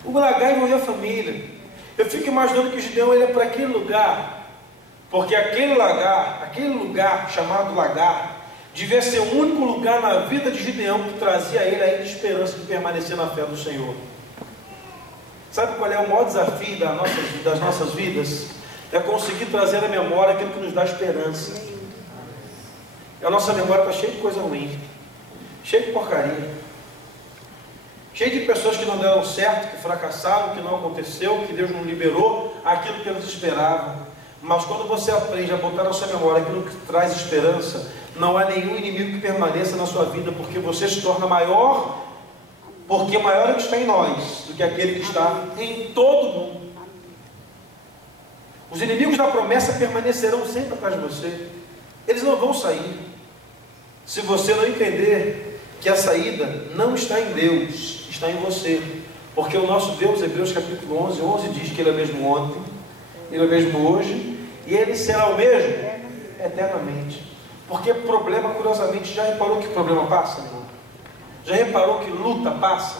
O lagar envolveu a família. Eu fico imaginando que o Gideão ia para aquele lugar, porque aquele lugar chamado lagar, devia ser o único lugar na vida de Gideão que trazia a ele ainda esperança de permanecer na fé do Senhor. Sabe qual é o maior desafio das nossas vidas? É conseguir trazer à memória aquilo que nos dá esperança. E a nossa memória está cheia de coisa ruim, cheia de porcaria, cheia de pessoas que não deram certo, que fracassaram, que não aconteceu, que Deus não liberou aquilo que eles esperavam. Mas quando você aprende a botar na sua memória aquilo que traz esperança, não há nenhum inimigo que permaneça na sua vida, porque você se torna maior, porque maior é o que está em nós do que aquele que está em todo mundo. Os inimigos da promessa permanecerão sempre atrás de você. Eles não vão sair, se você não entender que a saída não está em Deus, está em você. Porque o nosso Deus, Hebreus capítulo 11 diz que Ele é mesmo ontem, Ele é mesmo hoje, e Ele será o mesmo eternamente. Porque problema, curiosamente, já reparou que problema passa, irmão? Já reparou que luta passa?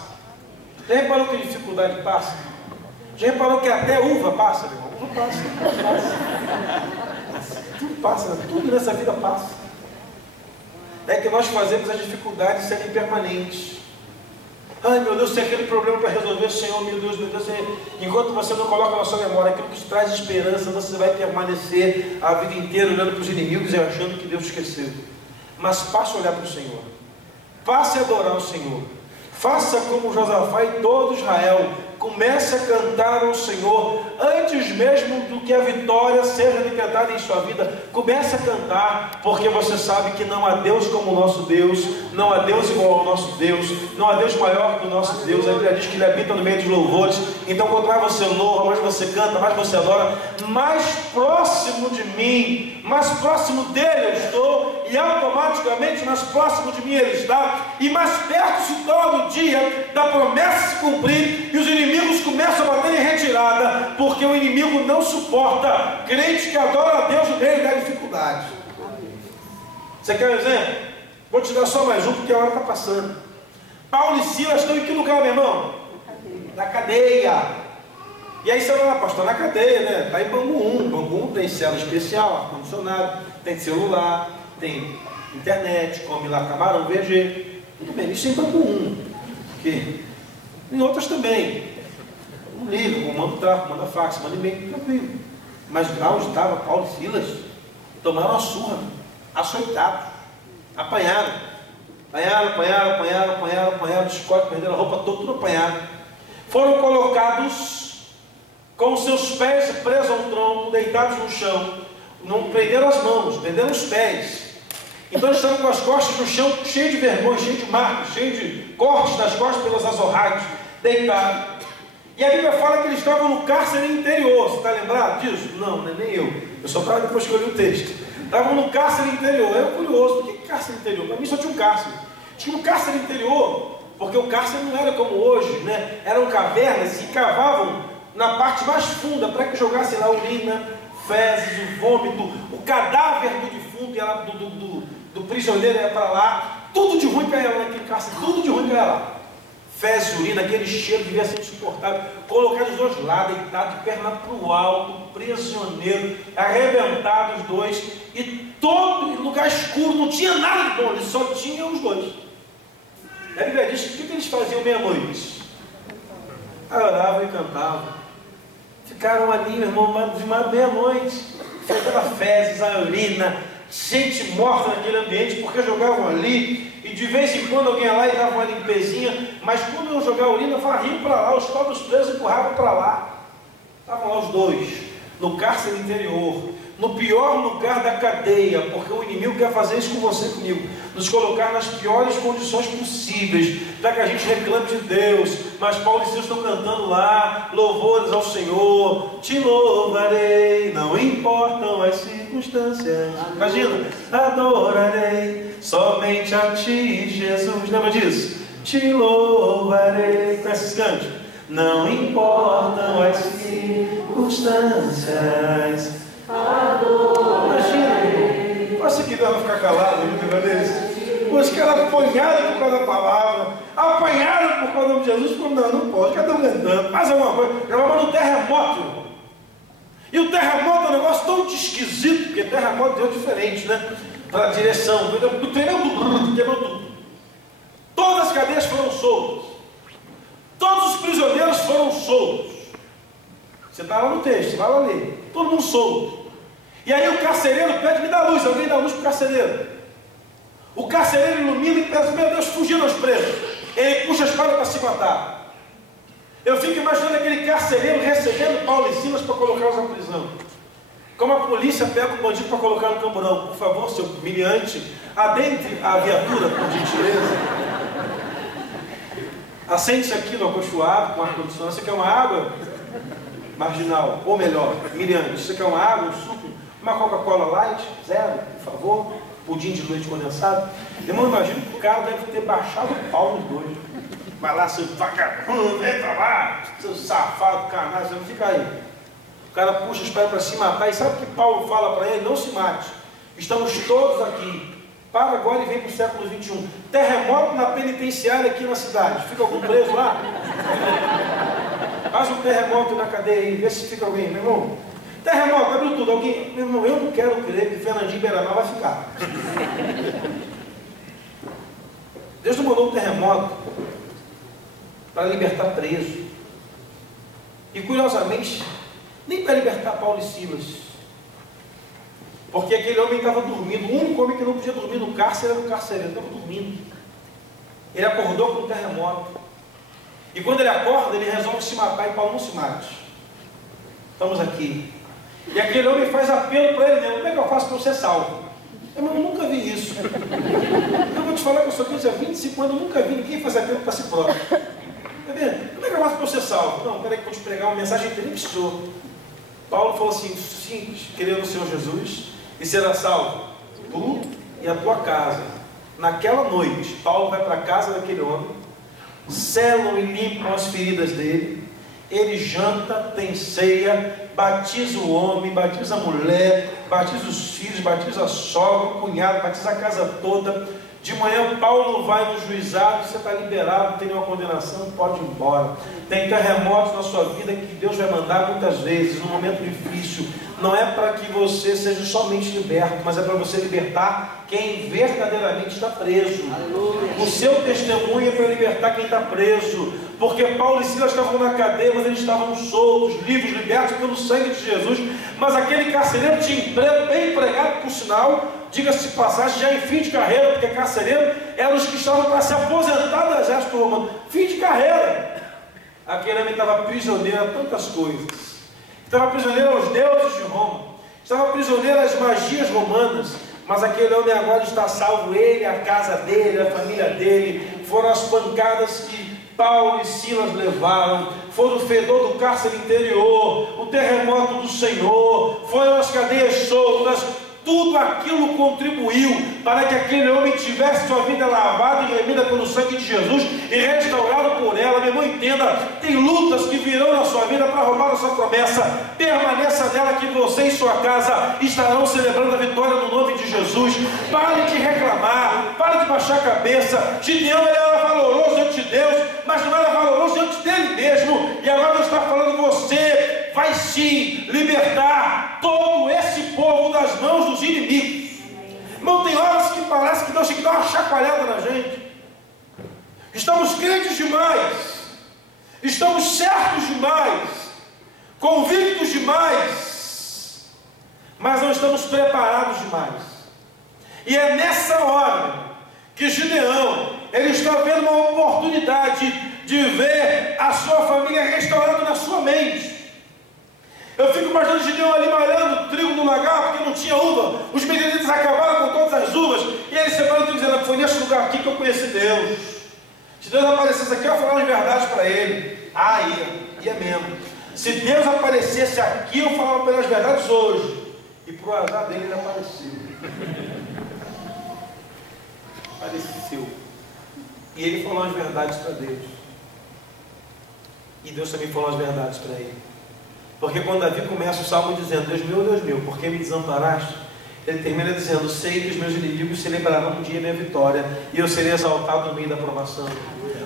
Já reparou que dificuldade passa? Já reparou que até uva passa, irmão? Uva passa. Tudo passa, tudo nessa vida passa. É que nós fazemos as dificuldades serem permanentes. Ai meu Deus, tem aquele problema para resolver, Senhor, meu Deus, enquanto você não coloca na sua memória aquilo que te traz esperança, você vai permanecer a vida inteira olhando para os inimigos e achando que Deus esqueceu. Mas passe a olhar para o Senhor, passe a adorar o Senhor, faça como Josafá e todo Israel, comece a cantar ao Senhor, antes mesmo do que a vitória seja decretada em sua vida. Comece a cantar, porque você sabe que não há Deus como o nosso Deus, não há Deus igual ao nosso Deus, não há Deus maior que o nosso Deus. A Bíblia diz que Ele habita no meio dos louvores. Então quanto mais você louva, mais você canta, mais você adora, mais próximo de mim, mais próximo dele eu estou, e automaticamente mais próximo de mim ele está, e mais perto se torna o dia da promessa se cumprir, e os inimigos começam a bater em retirada, porque o inimigo não suporta crente que adora a Deus no meio da dificuldade. Você quer um exemplo? Vou te dar só mais um, porque a hora está passando. Paulo e Silas estão em que lugar, meu irmão? Na cadeia. E aí você vai lá, pastor, na cadeia, né? Está em Bangu 1. Bangu 1 tem cela especial, ar-condicionado, tem celular, tem internet, come lá camarão, VG. Tudo bem, isso é em Bangu 1. Porque em outras também. Não liga, manda tráfego, manda fax, manda e-mail, tranquilo. Mas lá onde estava Paulo e Silas, tomaram uma surra, açoitados, apanharam, chicote, perderam a roupa toda, tudo apanhado. Foram colocados com os seus pés presos a um tronco, deitados no chão, não prenderam as mãos, prenderam os pés. Então eles estavam com as costas no chão, cheio de vergonha, cheio de marcas, cheio de cortes nas costas pelos azorrados, deitados. E a Bíblia fala que eles estavam no cárcere interior. Você está lembrado disso? Não, nem eu. Eu só estava depois que eu li o texto. Estavam no cárcere interior. Eu curioso, por que cárcere interior? Para mim só tinha um cárcere. Tinha um cárcere interior, porque o cárcere não era como hoje, né? Eram cavernas e cavavam na parte mais funda para que jogassem lá urina, fezes, o vômito, o cadáver do defunto, do prisioneiro ia para lá. Tudo de ruim caía lá naquele cárcere, tudo de ruim caía lá. Fezes, urina, aquele cheiro devia ser insuportável. Colocados os dois lá, deitados de perna para o alto, prisioneiro, arrebentados os dois, e todo lugar escuro, não tinha nada de bom, ele só tinha os dois. A Bíblia diz que o que eles faziam meia-noite? Oravam e cantavam. Ficaram ali, meu irmão, de meia-noite, faltava fezes, a urina, gente morta naquele ambiente, porque jogavam ali. E de vez em quando alguém ia lá e dava uma limpezinha, mas quando eu jogar a urina, varriam para lá, os pobres presos empurravam para lá. Estavam lá os dois, no cárcere interior, no pior lugar da cadeia, porque o inimigo quer fazer isso com você e comigo, nos colocar nas piores condições possíveis, para que a gente reclame de Deus. Mas Paulo e Silas estão cantando lá, louvores ao Senhor, te louvarei, não importam as circunstâncias. Imagina, adorarei somente a ti, Jesus. Lembra disso? Te louvarei. Conhece esse cântico? Não importam as circunstâncias. Imagina, acha que dava ficar calado no lugar desse? Os caras apanharam por causa da palavra, apanharam por causa do nome de Jesus, como não pode, cada um cantando, faz alguma coisa, gravava no terremoto, irmão. E o terremoto é um negócio tão esquisito, porque terremoto deu diferente, né? Para a direção, do tremendo, quebrou tudo. Todas as cadeias foram soltas, todos os prisioneiros foram soltos. Você está lá no texto, vai lá ler, todo mundo solto. E aí o carcereiro pede, me dá luz, alguém dá luz para o carcereiro. O carcereiro ilumina e pensa, meu Deus, fugiram os presos. Ele puxa a espada para se matar. Eu fico imaginando aquele carcereiro recebendo Paulo e Silas para colocá-los na prisão. Como a polícia pega o bandido para colocar no camburão. Por favor, seu humilhante, adentre a viatura, por gentileza. Assente-se aqui no acolchoado, com ar-condicionado. Você quer uma água? Marginal, ou melhor, humilhante. Você quer uma água, um suco? Uma Coca-Cola Light, 0, por favor. Pudim de leite condensado. Irmão, imagino que o cara deve ter baixado o pau nos dois. Vai lá, seu vagabundo, vem pra lá, seu safado, canalha, você não fica aí. O cara puxa os pés para se matar. E sabe o que Paulo fala para ele? Não se mate. Estamos todos aqui. Para agora e vem para o século XXI. Terremoto na penitenciária aqui na cidade. Fica algum preso lá? Faz um terremoto na cadeia aí. Vê se fica alguém, meu irmão. Terremoto, abriu tudo. Alguém, meu irmão, eu não quero crer que Fernandinho Beiramar vai ficar. Deus não mandou um terremoto para libertar preso. E curiosamente, nem para libertar Paulo e Silas. Porque aquele homem estava dormindo. O único homem que não podia dormir no cárcere era o carcereiro. Ele estava dormindo. Ele acordou com um terremoto. E quando ele acorda, ele resolve se matar. E Paulo não se mate. Estamos aqui. E aquele homem faz apelo para ele mesmo. Como é que eu faço para eu ser salvo? Eu nunca vi isso. Eu vou te falar que eu sou crente há 25 anos. Eu nunca vi ninguém fazer apelo para si próprio. Tá vendo? Como é que eu faço para eu ser salvo? Não, peraí que eu vou te pregar uma mensagem que nem precisou. Paulo falou assim, simples, crer no Senhor Jesus e será salvo, tu e a tua casa. Naquela noite, Paulo vai para a casa daquele homem, selam e limpam as feridas dele, ele janta, tem ceia, batiza o homem, batiza a mulher, batiza os filhos, batiza a sogra, o cunhado, batiza a casa toda. De manhã Paulo vai no juizado, você está liberado, não tem nenhuma condenação, pode ir embora. Tem terremotos na sua vida que Deus vai mandar muitas vezes, num momento difícil. Não é para que você seja somente liberto, mas é para você libertar quem verdadeiramente está preso. Aleluia. O seu testemunho é para libertar quem está preso. Porque Paulo e Silas estavam na cadeia, mas eles estavam soltos, livres, libertos pelo sangue de Jesus. Mas aquele carcereiro tinha emprego, bem empregado por sinal, diga-se de passagem, já em fim de carreira, porque carcereiro eram os que estavam para se aposentar do exército romano. Fim de carreira. Aquele homem estava prisioneiro a tantas coisas. Estava prisioneiro aos deuses de Roma. Estava prisioneiro às magias romanas. Mas aquele homem agora está salvo, ele, a casa dele, a família dele. Foram as pancadas que Paulo e Silas levaram, foi o fedor do cárcere interior, o terremoto do Senhor, foram as cadeias soltas. Tudo aquilo contribuiu para que aquele homem tivesse sua vida lavada e remida pelo sangue de Jesus e restaurado por ela. Meu irmão, entenda, tem lutas que virão na sua vida para roubar a sua promessa. Permaneça nela que você e sua casa estarão celebrando a vitória no nome de Jesus. Pare de reclamar, pare de baixar a cabeça. Gideão era valoroso diante de Deus, mas não era valoroso diante dele mesmo. E agora Deus está falando, você vai sim libertar todo esse povo das mãos dos inimigos. Irmão, tem horas que parece que Deus tem que dar uma chacoalhada na gente. Estamos crentes demais, estamos certos demais, convictos demais, mas não estamos preparados demais. E é nessa hora que Gideão, ele está vendo uma oportunidade de ver a sua família restaurada na sua mente. Eu fico imaginando Gideão ali malhando trigo no lagar, porque não tinha uva. Os medianitas acabaram com todas as uvas. E ele separando e dizendo, foi nesse lugar aqui que eu conheci Deus. Se Deus aparecesse aqui, eu ia falar as verdades para ele. Ah, ia mesmo. Se Deus aparecesse aqui, eu falava pelas verdades hoje. E para o azar dele, ele apareceu. Apareceu. E ele falou as verdades para Deus. E Deus também falou as verdades para ele. Porque quando Davi começa o salmo dizendo, Deus meu, por que me desamparaste? Ele termina dizendo, sei que os meus inimigos celebrarão um dia minha vitória, e eu serei exaltado no meio da provação.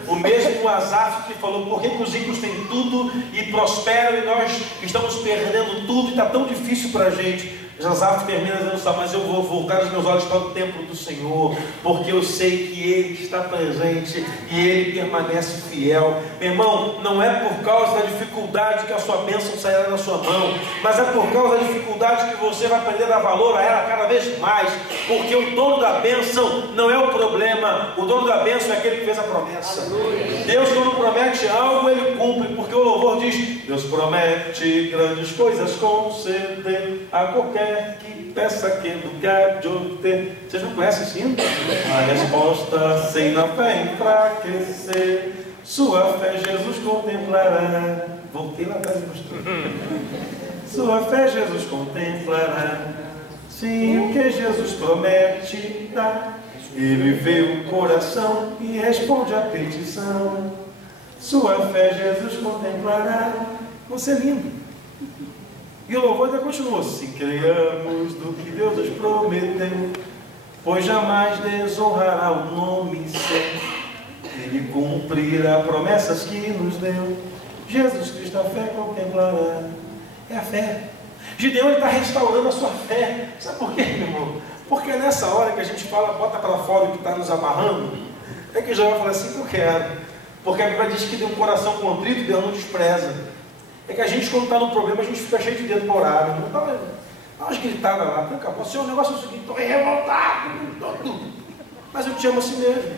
O mesmo Asaf que falou, por que os ímpios têm tudo e prosperam, e nós estamos perdendo tudo, e está tão difícil para a gente? Josafá termina dizendo só, mas eu vou voltar os meus olhos para o templo do Senhor, porque eu sei que Ele está presente e Ele permanece fiel. Meu irmão, não é por causa da dificuldade que a sua bênção sairá da sua mão, mas é por causa da dificuldade que você vai aprender a dar valor a ela cada vez mais, porque o dono da bênção não é o problema, o dono da bênção é aquele que fez a promessa. Deus, quando promete algo, Ele cumpre, porque o louvor diz: Deus promete grandes coisas conceder a qualquer que peça aquilo que há de obter. Vocês não conhecem esse hino? A resposta sem na fé enfraquecer, sua fé Jesus contemplará. Voltei lá atrás e mostrei. Sua fé Jesus contemplará, sim, o que Jesus promete dá. Ele vê o coração e responde à petição. Sua fé Jesus contemplará. Você é lindo. E o louvor ainda continua: se creiamos do que Deus nos prometeu, pois jamais desonrará o nome seu. Ele cumprirá promessas que nos deu. Jesus Cristo a fé contemplará. É a fé. Gideão está restaurando a sua fé. Sabe por quê, meu irmão? Porque é nessa hora que a gente fala, bota para fora o que está nos amarrando, é que já vai falar assim: que eu quero. Porque a Bíblia diz que tem um coração contrito, Deus não despreza. É que a gente, quando está no problema, a gente fica cheio de dedo para orar. Não dá umas gritadas lá, tranca, Senhor, o negócio é o seguinte: estou revoltado, mas eu te amo assim mesmo.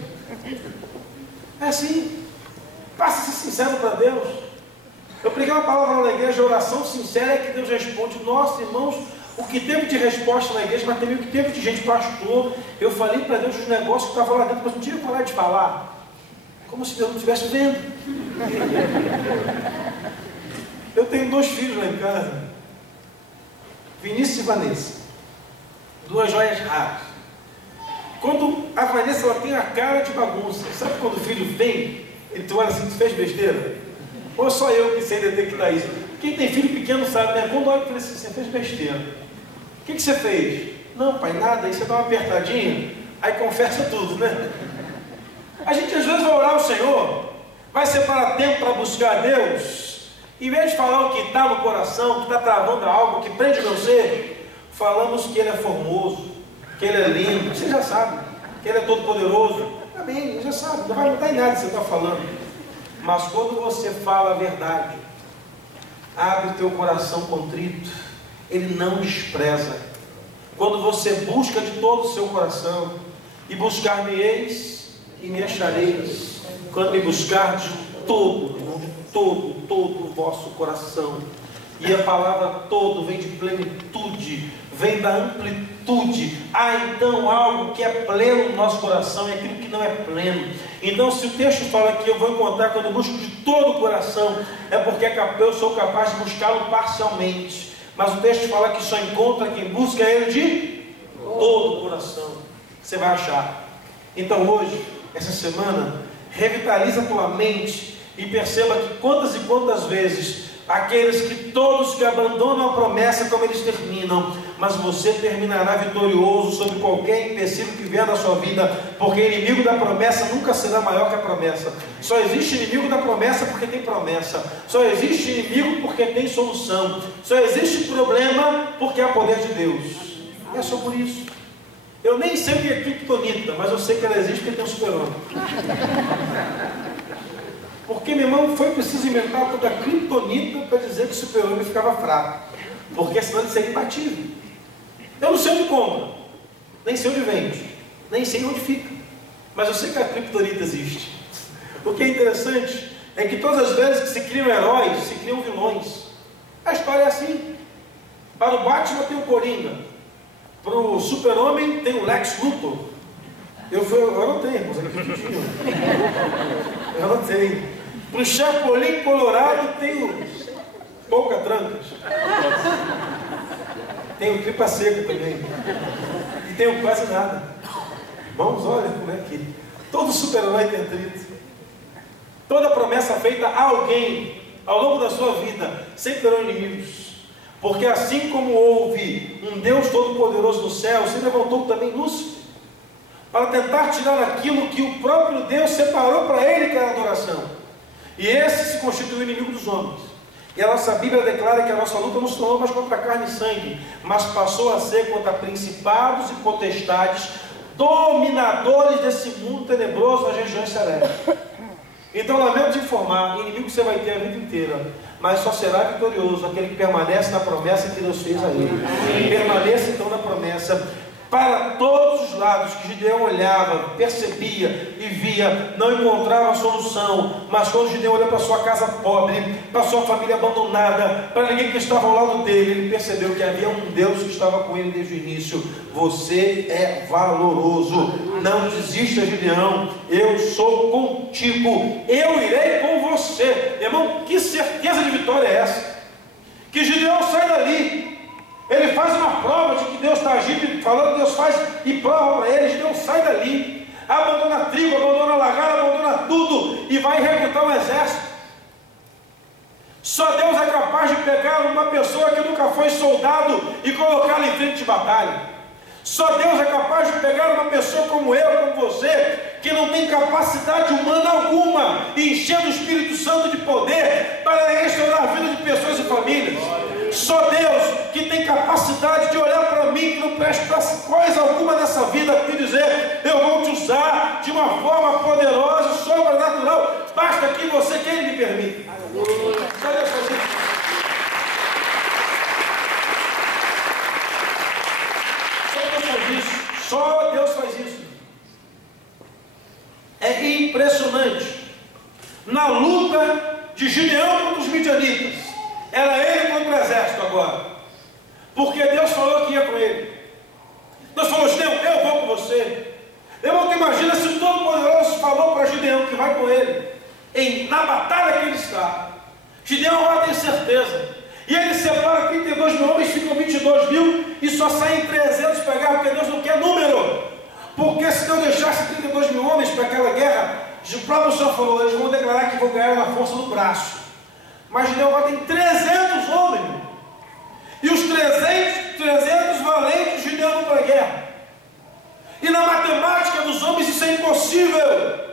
É assim. Faça-se sincero para Deus. Eu preguei uma palavra na igreja: a oração sincera é que Deus responde. Nossa, irmãos, o que teve de resposta na igreja, mas também o que teve de gente, pastor, eu falei para Deus os negócios que estavam lá dentro, mas não tinha parar de falar. Como se Deus não estivesse vendo. Eu tenho 2 filhos lá em casa, Vinícius e Vanessa, 2 joias raras. Quando a Vanessa, ela tem a cara de bagunça. Sabe quando o filho vem, ele tu olha assim: tu fez besteira? Ou só eu que sei detectar isso? Quem tem filho pequeno sabe, né? Quando olha e fala assim: você fez besteira. O que você fez? Não, pai, nada. Aí você dá uma apertadinha, aí confessa tudo, né? A gente às vezes vai orar ao Senhor, vai separar tempo para buscar a Deus, em vez de falar o que está no coração, que está travando algo, que prende meu ser, falamos que Ele é formoso, que Ele é lindo. Você já sabe, que Ele é todo poderoso. Amém, já sabe, não vai mudar em nada que você está falando. Mas quando você fala a verdade, abre o teu coração contrito, Ele não despreza. Quando você busca de todo o seu coração, e buscar-me-eis e me achareis, quando me buscar de todo o vosso coração. E a palavra todo vem de plenitude, vem da amplitude. Há então algo que é pleno no nosso coração e aquilo que não é pleno. Então, se o texto fala que eu vou encontrar quando eu busco de todo o coração, é porque eu sou capaz de buscá-lo parcialmente. Mas o texto fala que só encontra quem busca ele de todo o coração. Você vai achar. Então hoje, essa semana, revitaliza a tua mente e perceba que quantas e quantas vezes aqueles que todos que abandonam a promessa, como eles terminam, mas você terminará vitorioso sobre qualquer empecilho que vier na sua vida, porque inimigo da promessa nunca será maior que a promessa. Só existe inimigo da promessa porque tem promessa. Só existe inimigo porque tem solução. Só existe problema porque há poder de Deus. É só por isso. Eu nem sei o que é criptonita, mas eu sei que ela existe porque tem um super-homem. Porque, meu irmão, foi preciso inventar toda a criptonita para dizer que o super-homem ficava fraco. Porque senão ele seria imbatível. Eu não sei onde compra, nem sei onde vende, nem sei onde fica. Mas eu sei que a criptonita existe. O que é interessante é que todas as vezes que se criam heróis, se criam vilões. A história é assim. Para o Batman tem o Coringa. Para o super-homem tem o Lex Luthor. Eu anotei, irmãos, aqui tudinho. Eu anotei. Para o Chapolin Colorado tem o Pouca Trancas. Tem o Tripa Seca também. E tem o Quase Nada. Irmãos, olha como é que todo super-herói tem atrito. Toda promessa feita a alguém ao longo da sua vida sempre terão inimigos. Porque assim como houve um Deus Todo-Poderoso no céu, se levantou também Lúcifer para tentar tirar aquilo que o próprio Deus separou para ele, que era a adoração. E esse se constituiu inimigo dos homens. E a nossa Bíblia declara que a nossa luta não se tornou mais contra carne e sangue, mas passou a ser contra principados e potestades, dominadores desse mundo tenebroso nas regiões celestes. Então, lamento te informar, inimigo você vai ter a vida inteira, mas só será vitorioso aquele que permanece na promessa que Deus fez a ele. Permaneça então na promessa. Para todos os lados que Gideão olhava, percebia e via, não encontrava solução. Mas quando Gideão olhou para sua casa pobre, para sua família abandonada, para ninguém que estava ao lado dele, ele percebeu que havia um Deus que estava com ele desde o início. Você é valoroso, não desista, Gideão, eu sou contigo, eu irei com você. Irmão, que certeza de vitória é essa? Que Gideão sai dali, ele faz uma prova de que Deus está agindo, falando, Deus faz e prova para ele. Gideão sai dali, abandona a tribo, abandona a lagar, abandona tudo e vai recrutar um exército. Só Deus é capaz de pegar uma pessoa que nunca foi soldado e colocá-la em frente de batalha. Só Deus é capaz de pegar uma pessoa como eu, como você, que não tem capacidade humana alguma, e encher do Espírito Santo de poder para restaurar a vida de pessoas e famílias. Só Deus que tem capacidade de olhar para mim, que não presta coisa alguma nessa vida, e dizer, eu vou te usar de uma forma poderosa e sobrenatural, basta que você queira me permita. Só Deus faz isso. Só Deus faz isso. É impressionante. Na luta de Gideão contra os midianitas, era ele contra o exército agora, porque Deus falou que ia com ele. Deus falou, Gideão, eu vou com você. Eu não imagina se o Todo-Poderoso falou para Gideão que vai com ele na batalha que ele está. Gideão vai ter certeza. E ele separa 32 mil homens, ficam 22 mil e só saem 300 para a guerra, porque Deus não quer número. Porque se Deus deixasse 32 mil homens para aquela guerra, o próprio Senhor falou, eles vão declarar que vão ganhar na força do braço. Mas Gideão agora tem 300 homens. E os 300 valentes de Gideão vão para a guerra. E na matemática dos homens isso é impossível.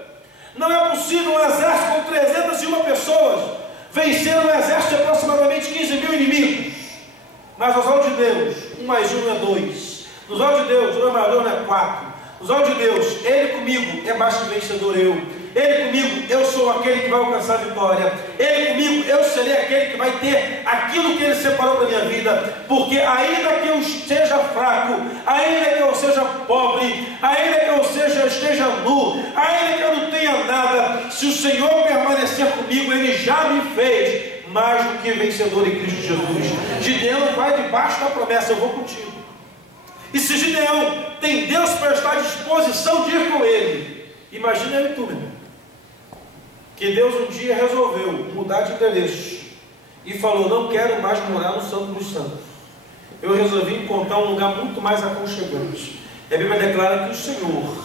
Não é possível um exército com 301 pessoas vencer um exército de aproximadamente 15 mil inimigos. Mas aos olhos de Deus, 1 mais 1 não é 2. Nos olhos de Deus, 1 mais 2 não é 4. Nos olhos de Deus, Ele comigo é mais que vencedor eu. Ele comigo, eu sou aquele que vai alcançar a vitória. Ele comigo, eu serei aquele que vai ter aquilo que Ele separou para a minha vida. Porque ainda que eu seja fraco, ainda que eu seja pobre, ainda que eu esteja nu, ainda que eu não tenha nada, se o Senhor permanecer comigo, Ele já me fez mais do que vencedor em Cristo Jesus. Gideão vai debaixo da promessa, eu vou contigo. E se Gideão tem Deus para estar à disposição de ir com ele, imagina eu e tu, meu irmão, que Deus um dia resolveu mudar de endereço e falou, não quero mais morar no Santo dos Santos, eu resolvi encontrar um lugar muito mais aconchegante. E a Bíblia declara que o Senhor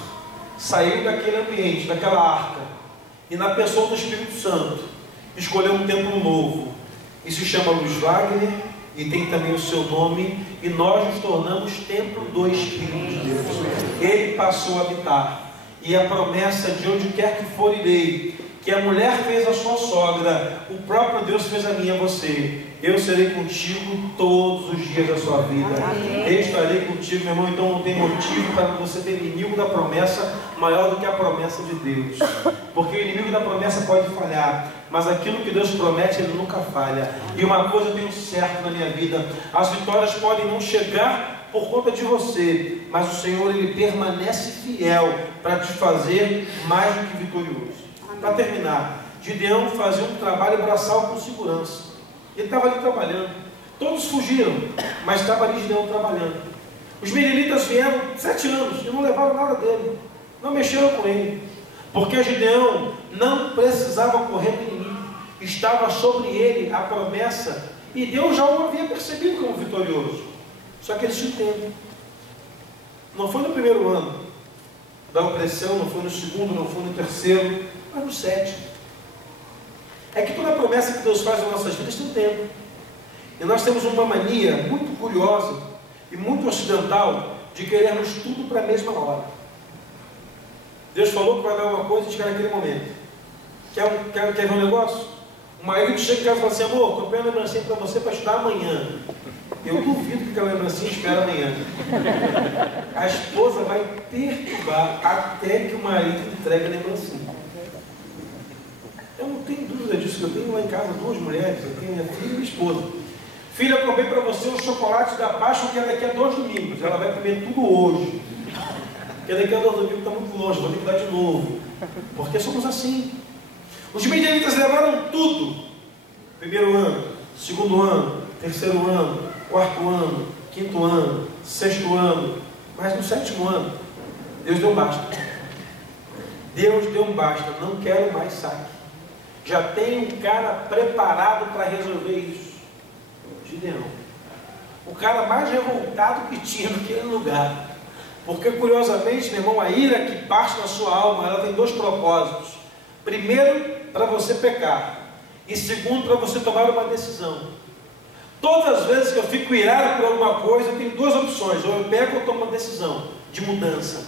saiu daquele ambiente, daquela arca, e na pessoa do Espírito Santo escolheu um templo novo, e se chama Luiz Wagner, e tem também o seu nome, e nós nos tornamos templo do Espírito de Deus. Ele passou a habitar, e a promessa de onde quer que for irei, que a mulher fez a sua sogra, o próprio Deus fez a minha e a você. Eu serei contigo todos os dias da sua vida. Eu estarei contigo, meu irmão. Então não tem motivo para você ter inimigo da promessa maior do que a promessa de Deus. Porque o inimigo da promessa pode falhar, mas aquilo que Deus promete, Ele nunca falha. E uma coisa eu tenho certo na minha vida: as vitórias podem não chegar por conta de você, mas o Senhor, Ele permanece fiel para te fazer mais do que vitorioso. Para terminar, Gideão fazia um trabalho braçal com segurança. Ele estava ali trabalhando. Todos fugiram, mas estava ali Gideão trabalhando. Os midianitas vieram 7 anos e não levaram nada dele, não mexeram com ele, porque Gideão não precisava correr do inimigo, estava sobre ele a promessa, e Deus já o havia percebido como vitorioso. Só que eles tinham tempo. Não foi no primeiro ano da opressão, não foi no segundo, não foi no terceiro, mas no 7º. É que toda promessa que Deus faz nas nossas vidas tem um tempo. E nós temos uma mania muito curiosa e muito ocidental de querermos tudo para a mesma hora. Deus falou que vai dar uma coisa e a gente quer naquele momento. Quer ver um negócio? O marido chega em casa e fala assim: amor, comprei uma lembrancinha para você para estudar amanhã. Eu duvido que aquela lembrancinha espera amanhã. A esposa vai perturbar até que o marido entregue a lembrancinha. Eu não tenho dúvida disso, que eu tenho lá em casa duas mulheres, eu tenho minha filha e minha esposa. Filha, eu comprei para você um chocolate da Páscoa que é daqui a 2 domingos. Ela vai comer tudo hoje. Porque daqui a 2 domingos está muito longe, vou ter que dar de novo. Porque somos assim. Os midianitas levaram tudo. Primeiro ano, segundo ano, terceiro ano, quarto ano, quinto ano, sexto ano. Mas no 7º ano, Deus deu um basta. Deus deu um basta. Não quero mais saque. Já tem um cara preparado para resolver isso. Gideão. O cara mais revoltado que tinha naquele lugar. Porque, curiosamente, meu irmão, a ira que parte na sua alma, ela tem 2 propósitos. Primeiro, para você pecar. E segundo, para você tomar uma decisão. Todas as vezes que eu fico irado por alguma coisa, eu tenho 2 opções. Ou eu pego ou tomo uma decisão de mudança.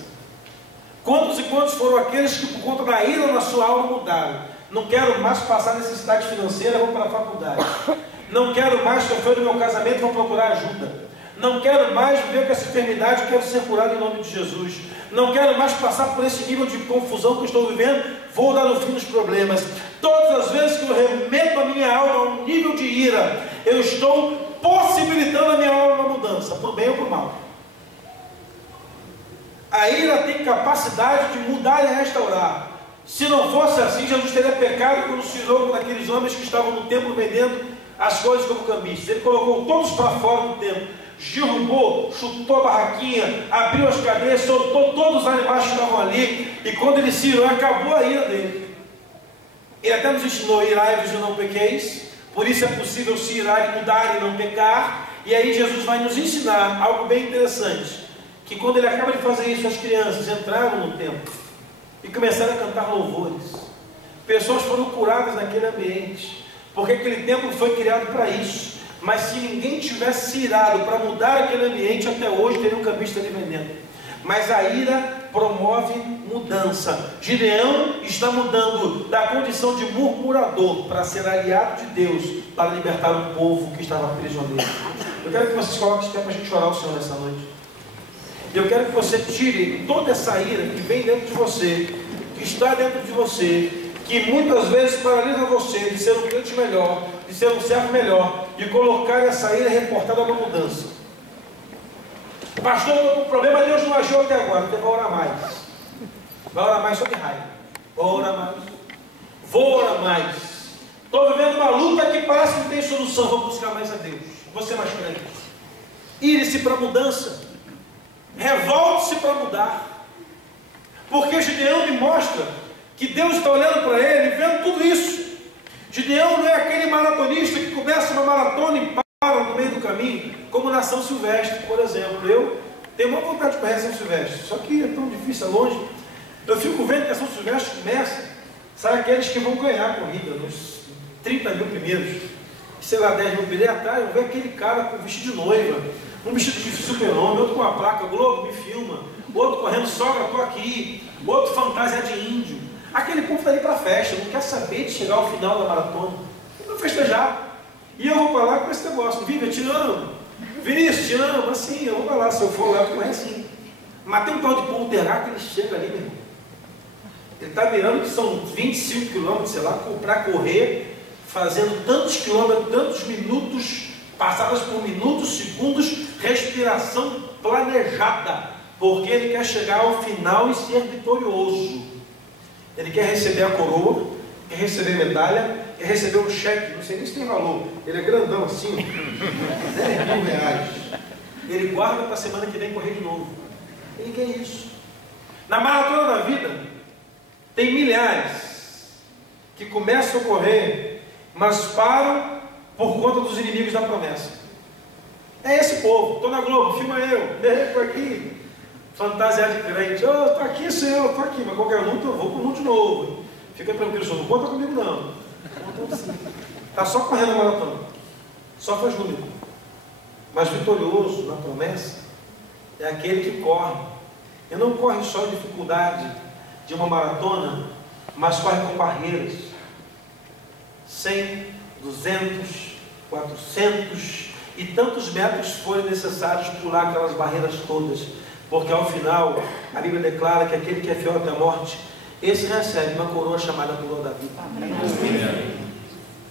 Quantos e quantos foram aqueles que, por conta da ira na sua alma, mudaram? Não quero mais passar necessidade financeira, vou para a faculdade. Não quero mais sofrer no meu casamento, vou procurar ajuda. Não quero mais viver com essa enfermidade, quero ser curado em nome de Jesus. Não quero mais passar por esse nível de confusão que eu estou vivendo, vou dar no fim dos problemas. Todas as vezes que eu remeto a minha alma a um nível de ira, eu estou possibilitando a minha alma uma mudança, por bem ou por mal. A ira tem capacidade de mudar e restaurar. Se não fosse assim, Jesus teria pecado quando se irou com aqueles homens que estavam no templo vendendo as coisas como cambistas. Ele colocou todos para fora do templo, derrubou, chutou a barraquinha, abriu as cadeias, soltou todos os animais que estavam ali, e quando ele se irou, acabou a ira dele. Ele até nos ensinou: irai-vos e não pequeis. Por isso é possível se irar e mudar e não pecar. E aí Jesus vai nos ensinar algo bem interessante, que quando ele acaba de fazer isso, as crianças entraram no templo e começaram a cantar louvores. Pessoas foram curadas naquele ambiente, porque aquele templo foi criado para isso. Mas se ninguém tivesse se irado para mudar aquele ambiente, até hoje teria um cambista ali vendendo. Mas a ira promove mudança. Gideão está mudando da condição de murmurador para ser aliado de Deus, para libertar o povo que estava prisioneiro. Eu quero que vocês coloquem esse tempo para a gente orar ao Senhor nessa noite. Eu quero que você tire toda essa ira que vem dentro de você, que está dentro de você, que muitas vezes paralisa você de ser um crente melhor, de ser um servo melhor, e colocar essa ira reportada a uma mudança. Pastor, eu estou com um problema, Deus não agiu até agora, então vai orar mais. Vai orar mais sobre raiva. Vou orar mais. Vou orar mais. Estou vivendo uma luta que parece que não tem solução, vou buscar mais a Deus. Vou ser mais crente. Ire-se para a mudança. Revolte-se para mudar. Porque Gideão me mostra que Deus está olhando para ele, vendo tudo isso. Gideão não é aquele maratonista que começa uma maratona e para no meio do caminho, como na São Silvestre, por exemplo. Eu tenho uma vontade de conhecer São Silvestre, só que é tão difícil, é longe. Eu fico vendo que a São Silvestre começa, sabe, aqueles que vão ganhar a corrida, nos 30 mil primeiros, sei lá, 10 mil primeiros, atrás eu vejo aquele cara com vestido de noiva, um vestido de super-homem, outro com a placa Globo, me filma, outro correndo, sogra, estou aqui, outro fantasia de índio. Aquele povo está ali para a festa, não quer saber de chegar ao final da maratona, não festejar. E eu vou para lá com esse negócio: Vivian, te amo, Vinícius, te amo, assim, eu vou para lá, se eu for lá, não é assim. Mas tem um tal de Polterá que ele chega ali, meu irmão. Ele está mirando que são 25 quilômetros, sei lá, para correr, fazendo tantos quilômetros, tantos minutos, passadas por minutos, segundos, respiração planejada, porque ele quer chegar ao final e ser vitorioso. Ele quer receber a coroa, quer receber a medalha, quer receber um cheque, não sei nem se tem valor, ele é grandão assim, 10 mil reais. Ele guarda para a semana que vem correr de novo. Ele quer isso. Na maratona da vida, tem milhares que começam a correr, mas param por conta dos inimigos da promessa. É esse povo. Estou na Globo, filma eu, estou aqui, fantasiado de crente. Oh, estou aqui, Senhor, estou aqui, mas qualquer luta eu vou para o mundo de novo. Fica tranquilo, Senhor, não conta comigo não. Está só correndo a maratona, só faz número. Mas vitorioso na promessa é aquele que corre. E não corre só em dificuldade de uma maratona, mas corre com barreiras. 100, 200, 400 e tantos metros forem necessários pular aquelas barreiras todas, porque ao final a Bíblia declara que aquele que é fiel até a morte, esse recebe uma coroa chamada coroa da vida.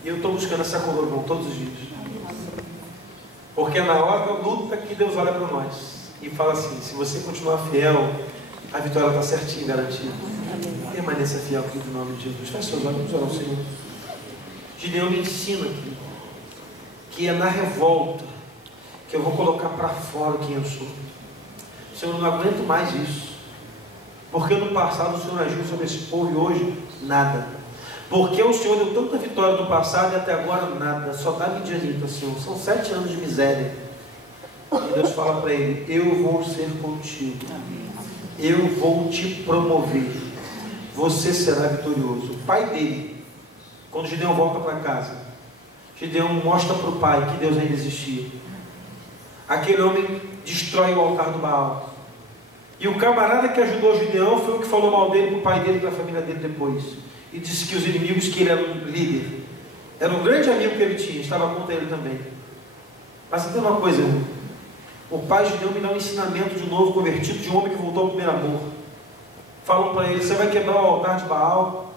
E eu estou buscando essa coroa, irmão, todos os dias, porque é na hora da luta que Deus olha para nós e fala assim: se você continuar fiel, a vitória está certinha, garantida. Permaneça fiel, querido, em nome de Jesus. Feche seus olhos, vamos orar ao Senhor. Gideão me ensina aqui que é na revolta que eu vou colocar para fora quem eu sou. Senhor, eu não aguento mais isso, porque no passado o Senhor agiu sobre esse povo e hoje nada. Porque o Senhor deu tanta vitória no passado e até agora nada, só dá medianita, Senhor. São 7 anos de miséria. E Deus fala para ele: eu vou ser contigo, eu vou te promover, você será vitorioso. O pai dele, quando Gideão volta para casa, Gideão mostra para o pai que Deus ainda existia. Aquele homem destrói o altar do Baal, e o camarada que ajudou Gideão foi o que falou mal dele para o pai dele e para a família dele depois, e disse que os inimigos, que ele era um líder, era um grande amigo que ele tinha, estava contra ele também. Mas tem uma coisa, irmão, o pai de Gideão me dá um ensinamento de um novo convertido, de um homem que voltou ao primeiro amor. Falam para ele: você vai quebrar o altar de Baal?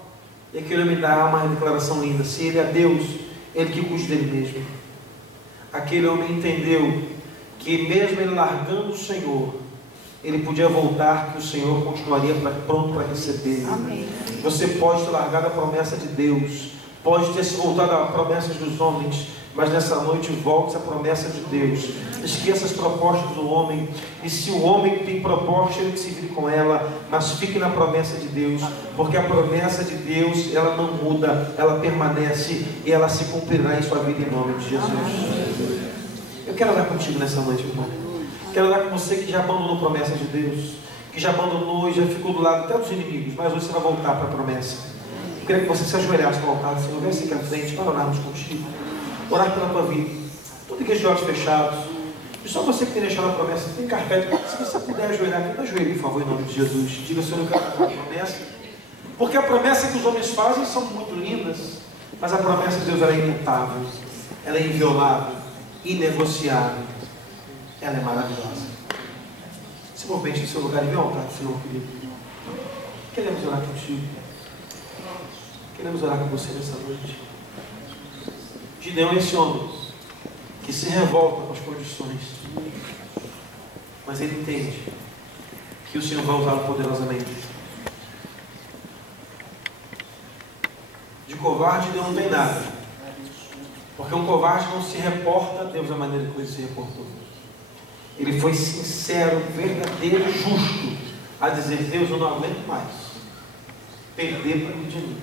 E aquele homem dá uma declaração linda: se ele é Deus, ele que cuide dele mesmo. Aquele homem entendeu que mesmo ele largando o Senhor, ele podia voltar, que o Senhor continuaria pronto para receber. Amém. Você pode ter largado a promessa de Deus, pode ter se voltado a promessas dos homens, mas nessa noite volte à promessa de Deus. Esqueça as propostas do homem, e se o homem tem proposta, ele se vire com ela, mas fique na promessa de Deus, porque a promessa de Deus, ela não muda, ela permanece e ela se cumprirá em sua vida, em nome de Jesus. Eu quero orar contigo nessa noite, irmão. Quero orar com você que já abandonou a promessa de Deus, que já abandonou e já ficou do lado até dos inimigos, mas hoje você vai voltar para a promessa. Eu queria que você se ajoelhasse no altar do Senhor, viesse aqui à frente para orarmos contigo, orar pela tua vida. Toda igreja de olhos fechados, e só você que tem deixado a promessa, tem carpete, se você puder ajoelhar aqui, ajoelhe, por favor, em nome de Jesus. Diga: Senhor, eu quero a promessa, porque a promessa que os homens fazem são muito lindas, mas a promessa de Deus, ela é imutável, ela é inviolável, inegociável, ela é maravilhosa. Se movimente no seu lugar e vem ao altar do Senhor, querido. Queremos orar contigo, queremos orar com você nessa noite. Gideão é esse homem que se revolta com as condições, mas ele entende que o Senhor vai usá-lo poderosamente. De covarde Deus não tem nada, porque um covarde não se reporta a Deus da maneira que ele se reportou. Ele foi sincero, verdadeiro e justo a dizer: Deus, eu não aguento mais perder para Midian.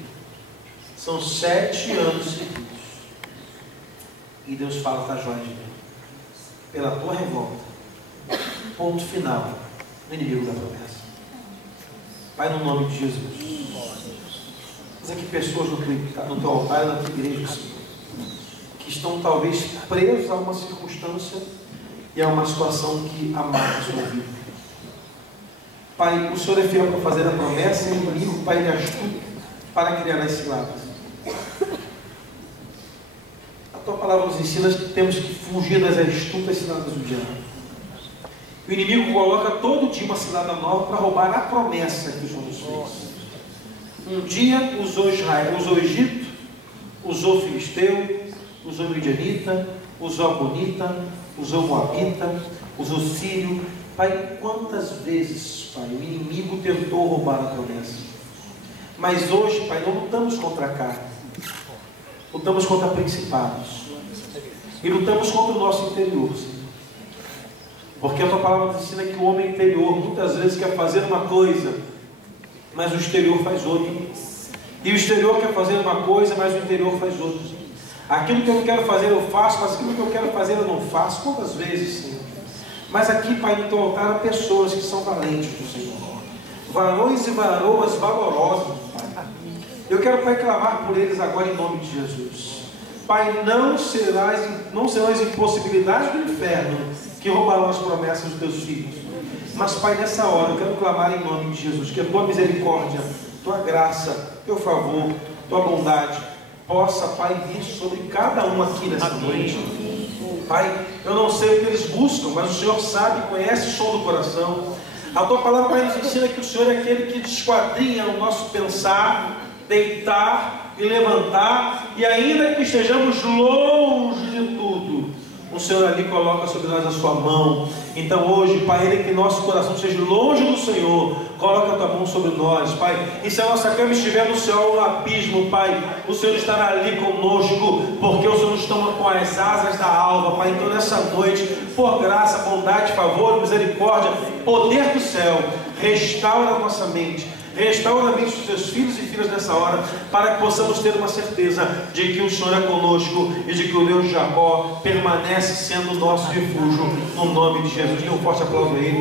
São 7 anos seguidos. E Deus fala: está joia, Gideão, pela tua revolta, ponto final no inimigo da promessa. Pai, no nome de Jesus, mas aqui pessoas no teu altar e na tua igreja, que estão talvez presos a uma circunstância e a uma situação que amarga a sua vida. Pai, o Senhor é fiel para fazer a promessa, e o inimigo, Pai, ele é astuto para criar as ciladas. A tua palavra nos ensina que temos que fugir das astutas ciladas do diabo. O inimigo coloca todo dia uma cilada nova para roubar a promessa que o Senhor nos fez. Um dia usou Israel, usou o Egito, usou o Filisteu, usou o Midianita, usou a Bonita, usou o Moabita, usou o Sírio. Pai, quantas vezes, Pai, o inimigo tentou roubar a promessa? Mas hoje, Pai, não lutamos contra a carne, lutamos contra principados e lutamos contra o nosso interior, Senhor. Porque a tua palavra nos ensina que o homem interior muitas vezes quer fazer uma coisa, mas o exterior faz outra. E o exterior quer fazer uma coisa, mas o interior faz outra. Aquilo que eu não quero fazer eu faço, mas aquilo que eu quero fazer eu não faço. Quantas vezes, Senhor? Mas aqui, Pai, no teu altar há pessoas que são valentes do Senhor, varões e varoas valorosos, Pai. Eu quero, Pai, clamar por eles agora em nome de Jesus. Pai, não serão as impossibilidades do inferno que roubarão as promessas dos teus filhos. Mas, Pai, nessa hora eu quero clamar em nome de Jesus, que a tua misericórdia, tua graça, teu favor, tua bondade possa, Pai, vir sobre cada um aqui nessa noite. Pai, eu não sei o que eles buscam, mas o Senhor sabe, conhece o som do coração. A Tua palavra, Pai, nos ensina que o Senhor é aquele que esquadrinha o nosso pensar, deitar e levantar, e ainda que estejamos longe de tudo, o Senhor ali coloca sobre nós a sua mão. Então hoje, Pai, ainda que nosso coração esteja longe do Senhor, coloca a tua mão sobre nós, Pai. E se a nossa cama estiver no céu, no abismo, Pai, o Senhor estará ali conosco, porque o Senhor nos toma com as asas da alva, Pai. Então nessa noite, por graça, bondade, favor, misericórdia, poder do céu, restaura a nossa mente, restaura a mente dos teus filhos e filhas nessa hora, para que possamos ter uma certeza de que o Senhor é conosco e de que o Deus de Jacó permanece sendo o nosso refúgio, no nome de Jesus. Dê um forte aplauso a Ele.